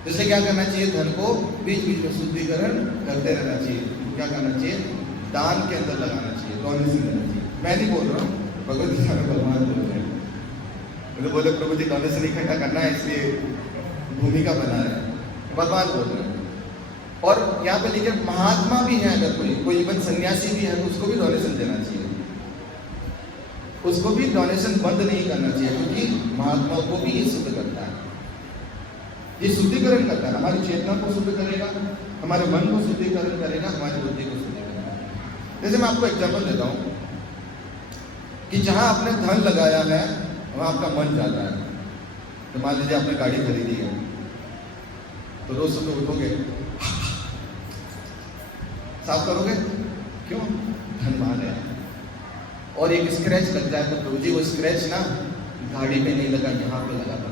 तो इसलिए क्या करना चाहिए? धन को बीच बीच में शुद्धिकरण करते रहना चाहिए। क्या करना चाहिए? दान के अंदर लगाना चाहिए, डोनेशन देना चाहिए। मैं नहीं बोल रहा हूँ, भगवत गीता में भगवान बोल रहे हैं। तो बोले प्रभु जी डोनेशन इकट्ठा करना है इसलिए भूमिका बना रहे हैं, भगवान बोल रहे हैं। और यहाँ पे लिखे महात्मा भी है, अगर कोई इवन सन्यासी भी है तो उसको भी डोनेशन देना चाहिए, उसको भी डोनेशन बंद नहीं करना चाहिए, क्योंकि महात्मा को भी ये शुद्ध करता है, ये शुद्धिकरण करता है। हमारी चेतना को शुद्ध करेगा, हमारे मन को शुद्धिकरण करेगा, हमारी बुद्धि को शुद्ध करेगा। जैसे मैं आपको एग्जाम्पल देता हूँ कि जहां आपने धन लगाया है वहां आपका मन जाता है। तो मान लीजिए आपने गाड़ी खरीदी है, तो रोज सुबह उठोगे साफ करोगे, क्यों? धन वहां है। और एक स्क्रैच लग जाए तो प्रभु जी वो स्क्रैच ना गाड़ी में नहीं लगा, यहाँ पे लगा था।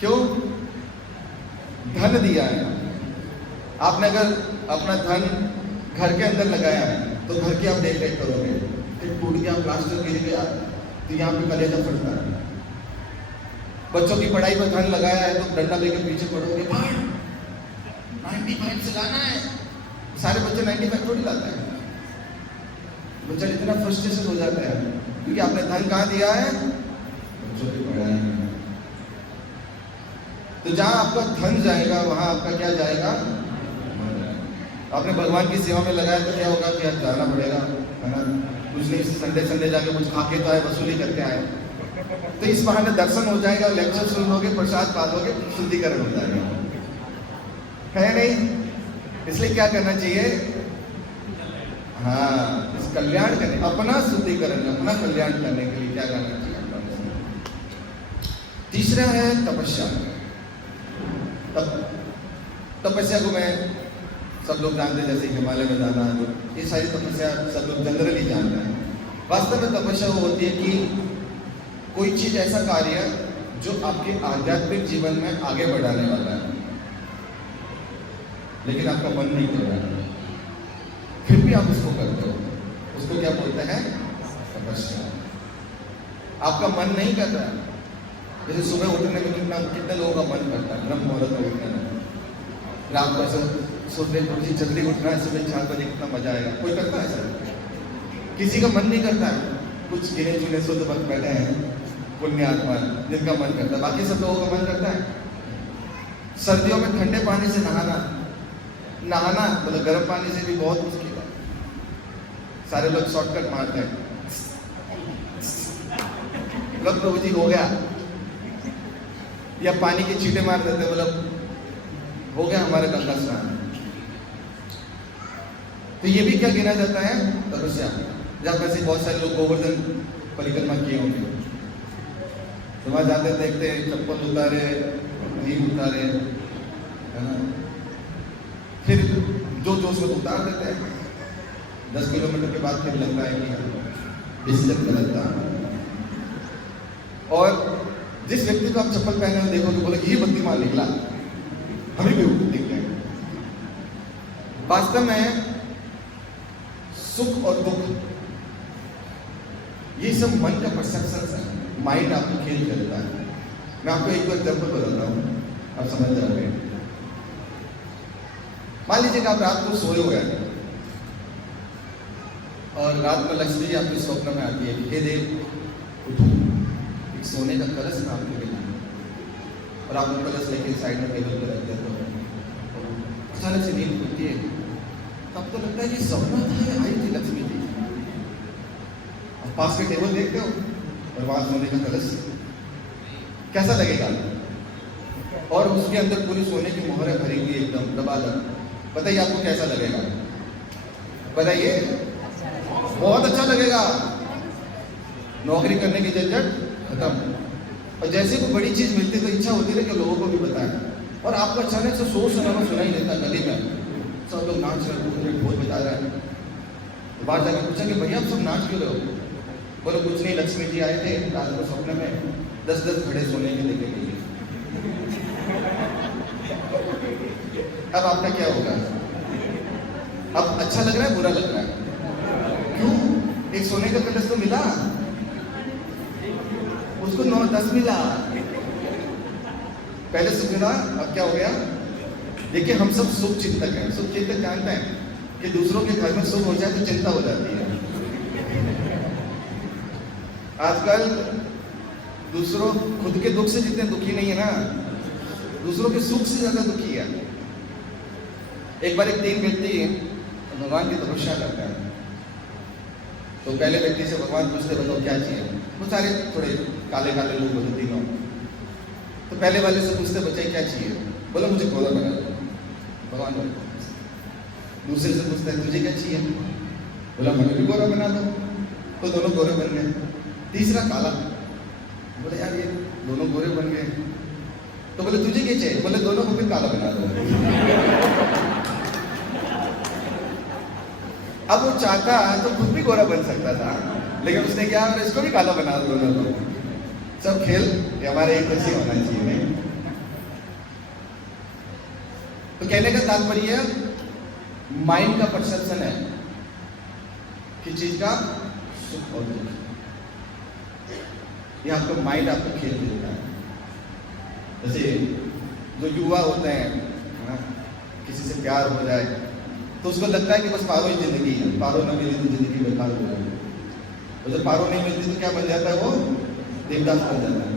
क्यों? धन दिया है आपने। अगर अपना धन घर के अंदर लगाया है तो घर की आप देख रेख करोगे, टूट गया, प्लास्टर गिर गया तो यहाँ पे कलेजा फटता है। बच्चों की पढ़ाई पर धन लगाया है तो डंडा लेके पीछे पड़ोगे, 95 से लाना है। सारे बच्चे 95 थोड़ी लाता है, बच्चा इतना फ्रस्ट्रेशन हो जाता है क्योंकि आपने धन कहाँ दिया है? बच्चों की पढ़ाई में। तो जहां आपका धन जाएगा वहां आपका क्या जाएगा? आपने भगवान की सेवा में लगाया तो क्या होगा कि आज जाना पड़ेगा, है ना? कुछ नहीं, संडे जाके कुछ खा के तो आए, वसूली करके आए, तो इस बहाने दर्शन हो जाएगा, लेक्चर सुन लोगे, प्रसाद पा लोगे, शुद्धिकरण हो जाएगा, है नहीं? इसलिए क्या करना चाहिए? हाँ, इस कल्याण करने, अपना शुद्धिकरण, अपना कल्याण करने के लिए क्या करना चाहिए? तीसरा है तपस्या। तपस्या को मैं सब लोग जानते हैं, जैसे हिमालय में जाना, ये सारी तपस्या सब लोग जनरली जानते हैं। वास्तव में तपस्या वो होती है कि कोई चीज ऐसा कार्य जो आपके आध्यात्मिक जीवन में आगे बढ़ाने वाला है, लेकिन आपका मन नहीं कर रहा है, फिर भी आप उसको करते हो, उसको क्या बोलते हैं? तपस्या। आपका मन नहीं कर रहा है, जैसे सुबह उठने में कितने लोगों का मन करता है ब्रह्म मुहूर्त में उठने में, रात को ऐसा सोचते हैं जल्दी उठना है, सुबह 4 बजे कितना मजा आएगा। कोई करता है सर? किसी का मन नहीं करता है। कुछ गिने चुने शुद्ध भक्त बैठे हैं, पुण्य आत्मा, जिनका मन करता है, बाकी सब लोगों का मन करता है। सर्दियो. में ठंडे पानी से नहाना मतलब गर्म पानी से भी बहुत मुश्किल है। सारे लोग शॉर्टकट मारते हैं, मतलब प्रभु जी हो गया, या पानी के छींटे मार देते, मतलब हो गया हमारा गंगा स्नान। तो ये भी क्या गिना जाता है? तपस्या। जब वैसे बहुत सारे लोग गोवर्धन परिक्रमा किए होंगे, तो वहां जाते देखते चप्पल उतारे, नहीं उतारे, है ना, फिर जो जोश में उतार देते हैं। 10 किलोमीटर के बाद फिर लगता है कि डिसीजन गलत था। और जिस व्यक्ति को आप चप्पल पहने हुए देखोगे बोले ये बुद्धिमान निकला, हमें भी दिख गए। वास्तव में सुख और दुख ये सब मन का परसेप्शन है, माइंड आपको खेल खेलता है। मैं आपको एक एग्जाम्पल बताता हूँ, आप समझ जाओगे। मान लीजिए कि आप रात को सोए हुए हैं और रात में लक्ष्मी जी आपके स्वप्न में आती है कि हे देव उठो, एक सोने का कलश में आपके लिए, और आप वो कलश लेके साइड में टेबल पर रख देते हो। अचानक से नींद खुलती है, तब तो लगता है कि सपना था या आई थी लक्ष्मी जी। आप पास में टेबल देखते हो और वहां सोने का कलश, कैसा लगेगा? और उसके अंदर पूरी सोने की मोहरें भरी हुई एकदम दबादब, बताइए आपको कैसा लगेगा? बताइए, बहुत अच्छा लगेगा। नौकरी करने की झंझट खत्म। और जैसे कोई बड़ी चीज मिलती तो इच्छा होती है कि लोगों को भी बताएं। और आपको अचानक से शोर शराबा सुनाई देता गली में, सब लोग नाच रहे, कूद रहे, ढोल बजा रहे हैं। तो बाहर जाकर पूछा कि भैया आप सब नाच क्यों रहे हो? बोलो कुछ नहीं, लक्ष्मी जी आए थे रात को स्वप्न में, 10-10 घड़े सोने के लेके गए। अब आपका क्या होगा? अब अच्छा लग रहा है, बुरा लग रहा है? क्यों? एक सोने का कलश तो मिला, उसको 9-10 मिला, पहले सुख मिला, अब क्या हो गया? देखिए हम सब सुख चिंतक हैं। सुख चिंतक जानते हैं कि दूसरों के घर में सुख हो जाए तो चिंता हो जाती है। आजकल दूसरों खुद के दुख से जितने दुखी नहीं है ना, दूसरों के सुख से ज्यादा दुखी है। एक बार एक 3 व्यक्ति भगवान की तपस्या करता है, तो पहले व्यक्ति से भगवान पूछते बताओ क्या चाहिए? वो सारे थोड़े काले काले लोग होते तीनों। तो पहले वाले से पूछते बच्चे क्या चाहिए? बोला मुझे गोरा बना दो। भगवान बोले। दूसरे से पूछते तुझे क्या चाहिए? बोला मुझे भी गोरा बना दो। तो दोनों गोरे बन गए। तीसरा काला, बोले यार ये दोनों गोरे बन गए। तो बोले तुझे क्या चाहिए? बोले दोनों को भी काला बना दो। अब वो चाहता तो खुद भी गोरा बन सकता था, लेकिन उसने क्या, इसको भी काला बना दो दोनों को। सब खेल हमारे एक जैसे होना चाहिए। तो कहने का तात्पर्य माइंड का परसेप्शन है कि चीज का सुख और दुख, ये आपको माइंड आपको खेल देता है। जैसे जो युवा होते हैं, किसी से प्यार हो जाए तो उसको लगता है कि बस पारो ही जिंदगी है, पारो ना मिली तो जिंदगी बेकार हो जाएगी। और जब पारो नहीं मिलती तो क्या बन जाता है? वो देवदास बन जाता है।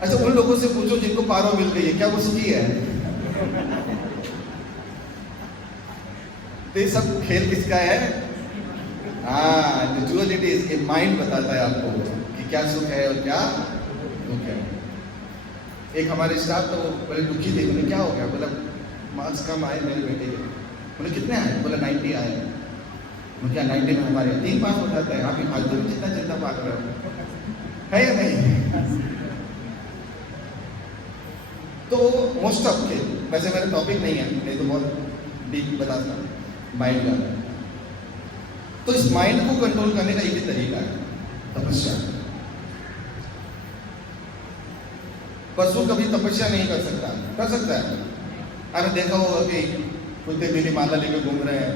अच्छा उन लोगों से पूछो जिनको पारो मिल गई है, क्या वो सुखी है? तो ये सब खेल किसका है? हाँ, डुअलिटी, इसके माइंड बताता है आपको कि क्या सुख है और क्या दुख है। एक हमारे स्टाफ तो बड़े दुखी थे, बोले क्या हो गया? बोला मार्क्स कम आए मेरे बेटे के। बोले कितने आए? बोला 90 आए। मुझे क्या 90 में हमारे 3 पास हो जाता है? आप ही फालतू में जितना चिंता पाक रहे हो, है या नहीं? तो मोस्ट ऑफ के, वैसे मेरा टॉपिक नहीं है, नहीं तो बहुत डीप बताता माइंड का। तो इस माइंड को कंट्रोल करने का एक ही तरीका है, तपस्या। पशु कभी तपस्या नहीं कर सकता, कर सकता है। आपने देखा होगा कि कुत्ते बिल्ली माला लेके घूम रहे हैं,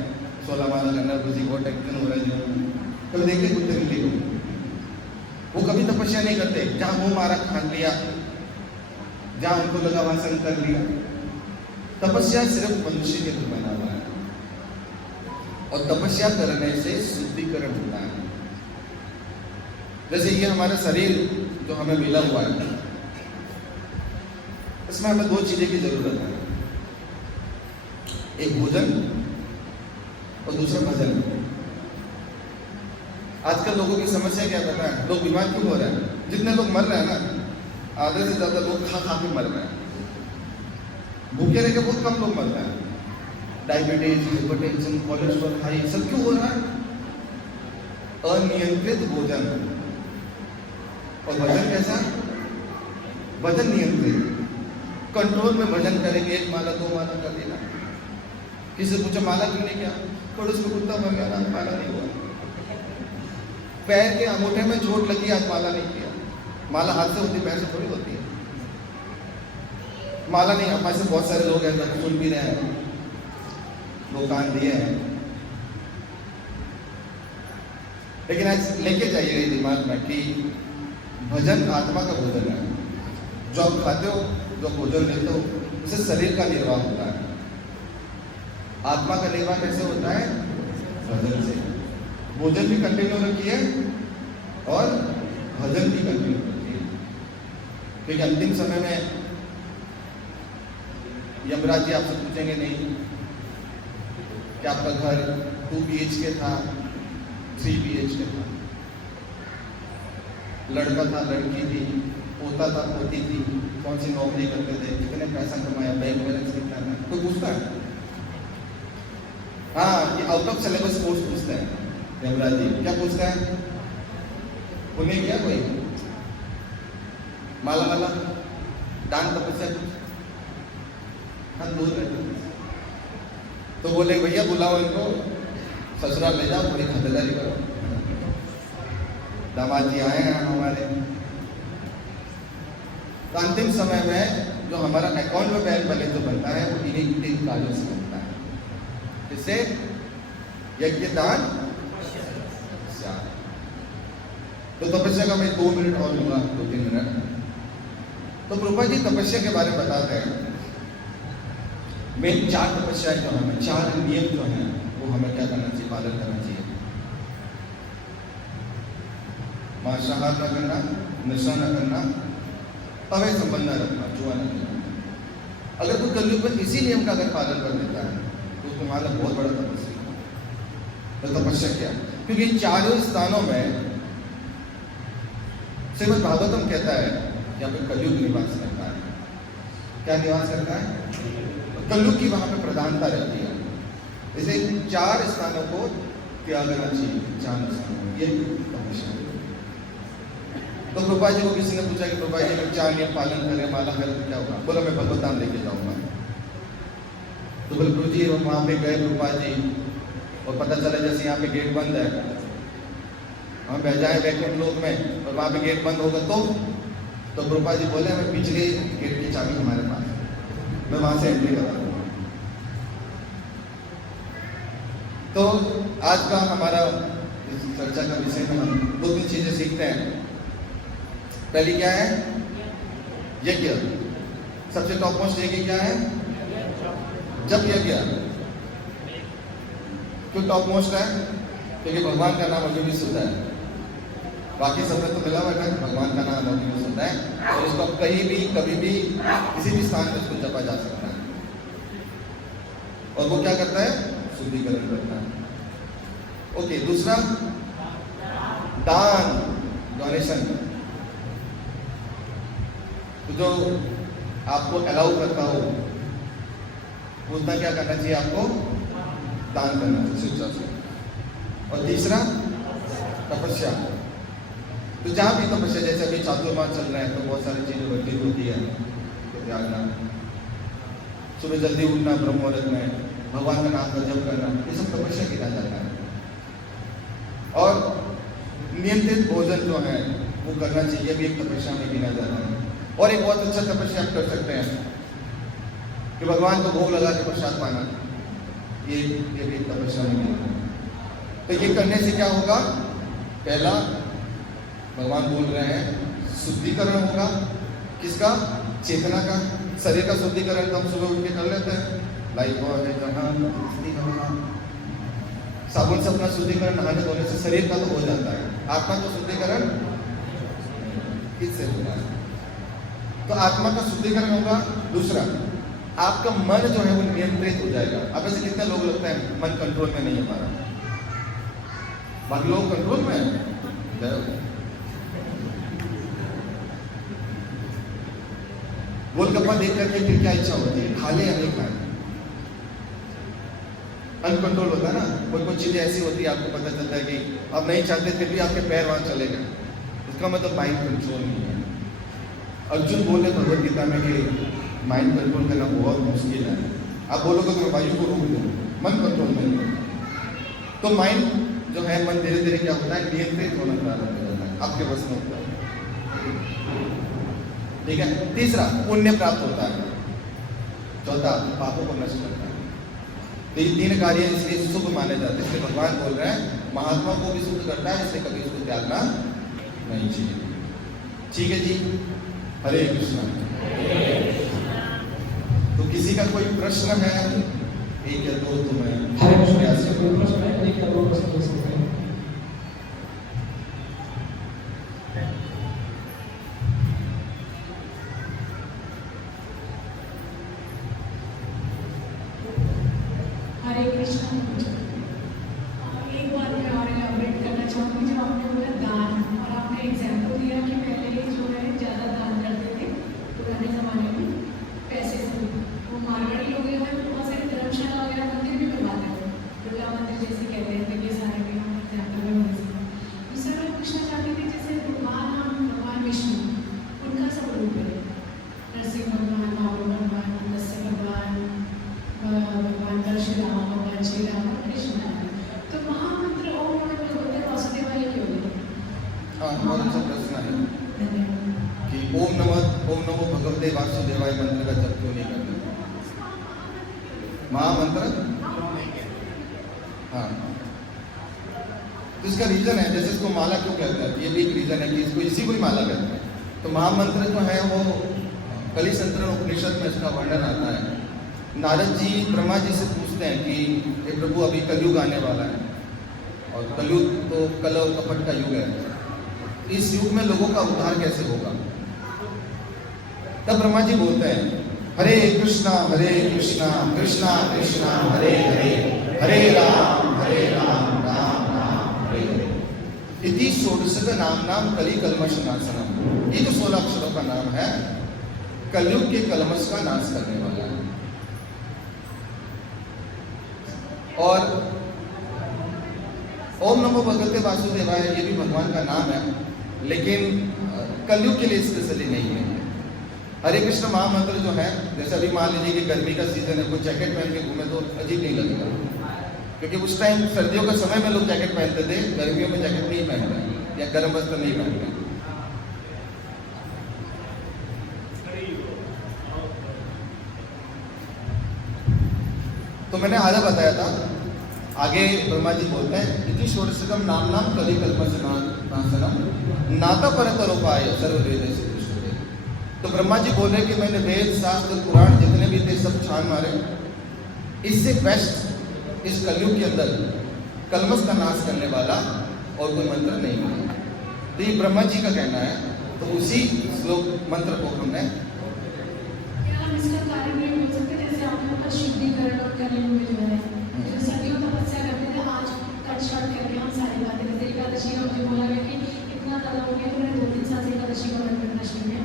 16 माला करना किसी को टेंशन हो रहा है जीवन में। कभी देखे कुत्ते बिल्ली को? वो कभी तपस्या नहीं करते। जहां मुंह मारा खान लिया, जहां उनको लगा वहां संग कर लिया। तपस्या सिर्फ मनुष्य के लिए बना हुआ है, और तपस्या करने से शुद्धिकरण होता है। जैसे ये हमारा शरीर जो हमें मिला हुआ है, इसमें हमें 2 चीजें की जरूरत है, एक भोजन और दूसरा भजन। आजकल लोगों की समस्या क्या पता है? लोग बीमार क्यों हो रहे हैं? जितने लोग मर रहे हैं ना, आधे से ज्यादा लोग खा खा के मर रहे हैं। भूखे रह के बहुत कम लोग मरते हैं। डायबिटीज, हाइपरटेंशन, कोलेस्ट्रॉल हाई, सब क्यों हो रहा है? अनियंत्रित भोजन। और वजन कैसा? वजन नियंत्रित, कंट्रोल में वजन करेंगे, 1 माला 2 माला कर देगा। किसी से पूछा माला क्यों नहीं किया? पड़ोस में कुत्ता मर गया ना, माला नहीं हुआ। पैर के अंगूठे में चोट लगी, आज माला नहीं किया। माला हाथ से होती, पैर से थोड़ी होती है। माला नहीं, हमारे से बहुत सारे लोग हैं जो सुन भी रहे हैं, वो कान दिए हैं, लेकिन आज लेके जाइए दिमाग में कि भजन आत्मा का भोजन है। जो आप खाते हो, जो भोजन लेते हो, उससे शरीर का निर्वाह होता है। आत्मा का निर्वाह कैसे होता है? भजन से। भोजन भी कंटिन्यू रखिए और भजन भी कंटिन्यू रखिए, क्योंकि अंतिम समय में यमराज जी आपसे पूछेंगे नहीं कि आपका घर 2 BHK था, 3 BHK था, लड़का था, लड़की थी, पोता था, पोती थी, कौन सी नौकरी करते थे, कितने पैसा कमाया, बैंक बैलेंस कितना है, कोई पूछता है? हाँ, ये आउट ऑफ सिलेबस कोर्स पूछते हैं यमराज जी। क्या पूछता है? पुण्य किया कोई? माला वाला, दान तपस्या कुछ? हाँ, दूर रहते। तो बोले भैया बुलाओ इनको, ससुराल ले जाओ, थोड़ी खरीदारी करो। दामाद जी आए हैं हमारे। तो अंतिम समय में जो हमारा अकाउंट में बैंक बैलेंस जो बनता है, वो इन्हीं 3 कार्यों से बनता है। इससे यज्ञ, दान, तो तपस्या का मैं 2 मिनट और लूंगा, 2-3 मिनट। तो प्रभुपाद जी तपस्या के बारे में बताते हैं। मेन 4 तपस्याएं जो हमें, 4 नियम जो हैं, वो हमें क्या करना चाहिए, पालन करना चाहिए। मांसाहार न करना, नशा न करना, अवैध संबंध न रखना, जुआ न करना। अगर कोई कलयुग में इसी नियम का अगर पालन कर लेता है तो तुम्हारा बहुत बड़ा तपस्या। तो तपस्या क्या? क्योंकि इन 4 स्थानों में श्रीमद् भागवतम कहता है यहाँ पे कलयुग निवास करता है। क्या निवास करता है? कलयुग की वहां पे प्रधानता रहती है। इसे 4 स्थानों को त्यागना चाहिए। 4 स्थानों, ये तपस्या। तो प्रभुपाद जी को किसी ने पूछा कि प्रभुपाद जी अगर 4 नियम पालन करें, माला करें तो क्या होगा? बोला मैं भगवत धाम लेके जाऊंगा। तो बोले गुरु जी वहां पे गए प्रभुपाद जी, और पता चला जैसे यहाँ पे गेट बंद है, हम बह जाए वैकुंठ लोक में और वहां पे गेट बंद होगा तो प्रभुपाद जी बोले मैं पिछले गेट की चाबी हमारे पास, मैं वहां से एंट्री करा दूंगा। तो आज का हमारा इस चर्चा का विषय में हम 2-3 चीजें सीखते हैं। पहली क्या है? यज्ञ। सबसे टॉप मोस्ट यज्ञ क्या है? जप यज्ञ। क्यों टॉप मोस्ट है? क्योंकि भगवान का नाम अभी भी शुद्ध है। बाकी सब में तो मिला हुआ है, भगवान का नाम अभी भी शुद्ध है और इसको कहीं भी, कभी भी, किसी भी स्थान में इसको जपा जा सकता है। और वो क्या करता है? शुद्धिकरण करता है। ओके, दूसरा दान, डोनेशन। तो जो आपको अलाउ करता हो उतना क्या करना चाहिए? आपको दान करना चाहिए शिक्षा से। और तीसरा तपस्या। तो जहाँ भी तपस्या, जैसे अभी चातुर्मास चल रहा है तो बहुत सारी चीजें वर्जित होती है, तो त्यागना, सुबह जल्दी उठना, ब्रह्म मुहूर्त में भगवान का नाम का जप करना, ये सब तपस्या गिना जाता है। और नियंत्रित भोजन जो है वो करना चाहिए, भी एक तपस्या में गिना जाता है। और एक बहुत अच्छा तपस्या आप कर सकते हैं कि भगवान को भोग लगा के प्रसाद पाना, ये भी एक तपस्या में गिना। तो ये करने से क्या होगा? पहला, भगवान बोल रहे हैं शुद्धिकरण होगा। किसका? चेतना का। शरीर का शुद्धिकरण तो हम सुबह उठ के कर लेते हैं, लाइफ है जहाँ साबुन से अपना शुद्धिकरण नहाने धोने से शरीर का तो हो जाता है, आत्मा का शुद्धिकरण किससे होगा? तो आत्मा का शुद्धिकरण होगा। दूसरा, आपका मन जो है वो नियंत्रित हो जाएगा। अब ऐसे कितने लोग लगता है मन कंट्रोल में नहीं है हमारा? बाकी लोग कंट्रोल में है। गोलगप्पा देख करके फिर क्या इच्छा होती है, खा ले या नहीं खाए, अनकंट्रोल होता है ना। कोई कोई चीज़ें ऐसी होती है आपको पता चलता है कि आप नहीं चाहते फिर भी आपके पैर वहाँ चले गए, उसका मतलब माइंड कंट्रोल नहीं है। अर्जुन बोले भगवत गीता में कि माइंड कंट्रोल करना बहुत मुश्किल है। आप बोलोगे तो मैं वायु को रोक दूँ, मन कंट्रोल नहीं है। तो माइंड जो है, मन धीरे धीरे क्या होता है, नियंत्रित होना प्रारंभ हो जाता है, आपके बस में होता है। ठीक है। तीसरा, पुण्य प्राप्त होता है। चौथा, पापों को नष्ट करता है। तो ये तीन कार्य इसलिए शुभ माने जाते हैं। इसलिए भगवान बोल रहे हैं महात्मा को भी शुद्ध करता है, इसलिए कभी इसको त्यागना नहीं चाहिए। ठीक है जी, हरे कृष्णा। तो किसी का कोई प्रश्न है, एक या दो, तो मैं हरे कृष्णा से कोई प्रश्न है, एक या दो प्रश्न पूछ सकते हैं। हरे कृष्ण। एक बात मैं और एलाबोरेट करना चाहूँगी, जब आपने बोला दान और आपने एग्जाम्पल दिया कि पहले जो है ज़्यादा दान करते थे पुराने ज़माने में पैसे से। वो मारवाड़ी लोग जो है बहुत सारे धर्मशाला वगैरह मंदिर भी बनवाते थे, दुर्गा मंदिर जैसे कहते हैं, ये सारे भी हम एग्जाम्पल में बन सकते हैं। दूसरा मैं पूछना चाहती थी, जैसे भगवान विष्णु, उनका सब रूप है, नरसिंह भगवान, महावीर भगवान, मत्स्य भगवान, भगवान परशुराम, भगवान श्री राम और कृष्ण। तो महामंत्र ओम नमः भगवते वासुदेवाय क्यों है? हाँ, बहुत अच्छा प्रश्न है धन्यवाद। कि ओम नमो भगवते वासुदेवाय मंत्र का जप क्यों नहीं करते? महामंत्र, हाँ, तो इसका रीजन है, जैसे इसको माला क्यों कहते हैं, ये भी एक रीजन है कि इसको इसी को ही माला कहते हैं। तो महामंत्र जो है वो कलिसंतरण उपनिषद में इसका वर्णन आता है। नारद जी ब्रह्मा जी से पूछते हैं कि हे प्रभु, अभी कलयुग आने वाला है, और कलयुग तो कल और कपट का युग है, इस युग में लोगों का उद्धार कैसे होगा? तब ब्रह्मा जी बोलते हैं हरे कृष्णा कृष्णा कृष्णा हरे हरे, हरे राम राम राम हरे हरे। इति षोडशक नाम कली कलमश नाशनम। ये जो 16 अक्षरों का नाम है, कलयुग के कलमश का नाश करने वाला है। और ओम नमो भगवते वासुदेवाय, ये भी भगवान का नाम है, लेकिन कलयुग के लिए स्पेशली नहीं है। हरे कृष्ण महामंत्र जो है, जैसे अभी मान लीजिए कि गर्मी का सीजन है, कोई जैकेट पहन के घूमे तो अजीब नहीं लगेगा, क्योंकि उस टाइम सर्दियों का समय में लोग जैकेट पहनते थे, गर्मियों में जैकेट नहीं पहनते या गर्म वस्त्र नहीं पहनते। तो मैंने आधा बताया था, आगे ब्रह्मा जी बोलते हैं इति षोडशकम नाम कलि कल्पस नाशनम नाता परतरोपाय सर्ववेद से कृष्ण। तो ब्रह्मा जी बोले कि मैंने वेद शास्त्र पुराण जितने भी थे सब छान मारे, इससे बेस्ट इस कलयुग के अंदर कलमस का नाश करने वाला और कोई मंत्र नहीं है। तो ये ब्रह्मा जी का कहना है, तो उसी श्लोक मंत्र को हमने इसका कारण ये हो सकता है, जैसे आपने कहा शुद्धिकरण और कलयुग में जो है, जो सदियों तपस्या करते थे, आज कट शॉर्ट करके हम सारी बातें करते। एकादशी का मुझे बोला गया कि इतना ज़्यादा हो गया, तो मैंने 2-3 साल से एकादशी का व्रत करना शुरू किया।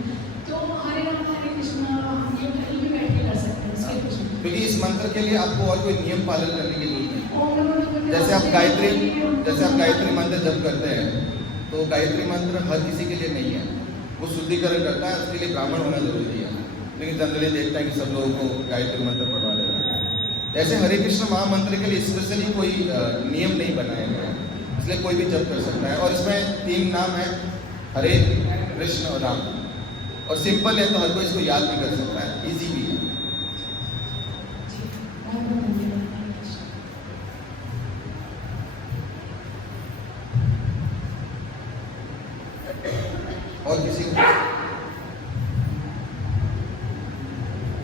तो हरे राम हरे कृष्ण हम ये कहीं भी बैठ के कर सकते हैं, इसके कुछ नहीं। क्योंकि इस मंत्र के लिए आपको और कोई नियम पालन करने की जरूरत नहीं। ओम नमो भगवते जैसे आप वासुदेवाय गायत्री मंत्र जप करते हैं, तो गायत्री मंत्र हर किसी के लिए नहीं है, वो शुद्धिकरण करता है, उसके लिए ब्राह्मण होना जरूरी है। लेकिन जनरली देखता है कि सब लोगों को गायत्री मंत्र पढ़वा देता है। ऐसे हरे कृष्ण महामंत्र के लिए स्पेशली कोई नियम नहीं बनाया गया है, इसलिए कोई भी जप कर सकता है। और इसमें 3 नाम है, हरे कृष्ण और राम, और सिंपल है तो हर कोई इसको याद भी कर सकता है, इजी भी है। और किसी को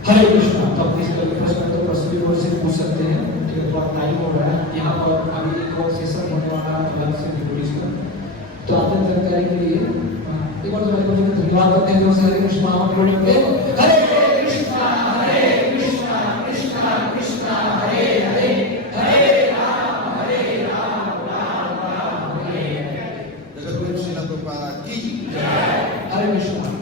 हरे कृष्णा। तो अपने इस प्रश्न तो प्रस्तुति बोर्ड से पूछ सकते हैं, लेकिन थोड़ा टाइम हो रहा है यहाँ पर, अभी एक और सेशन होने वाला है अलग से डिप्यूटीज का। तो आपने जानकारी के लिए एक बार तो मैं धन्यवाद करते हैं, हरे कृष्ण महामंत्र के हरे कृष्णा कृष्णा कृष्णा हरे हरे, हरे राम राम राम हरे हरे। जगत गुरु श्रील प्रभुपाद की जय। हरे कृष्णा।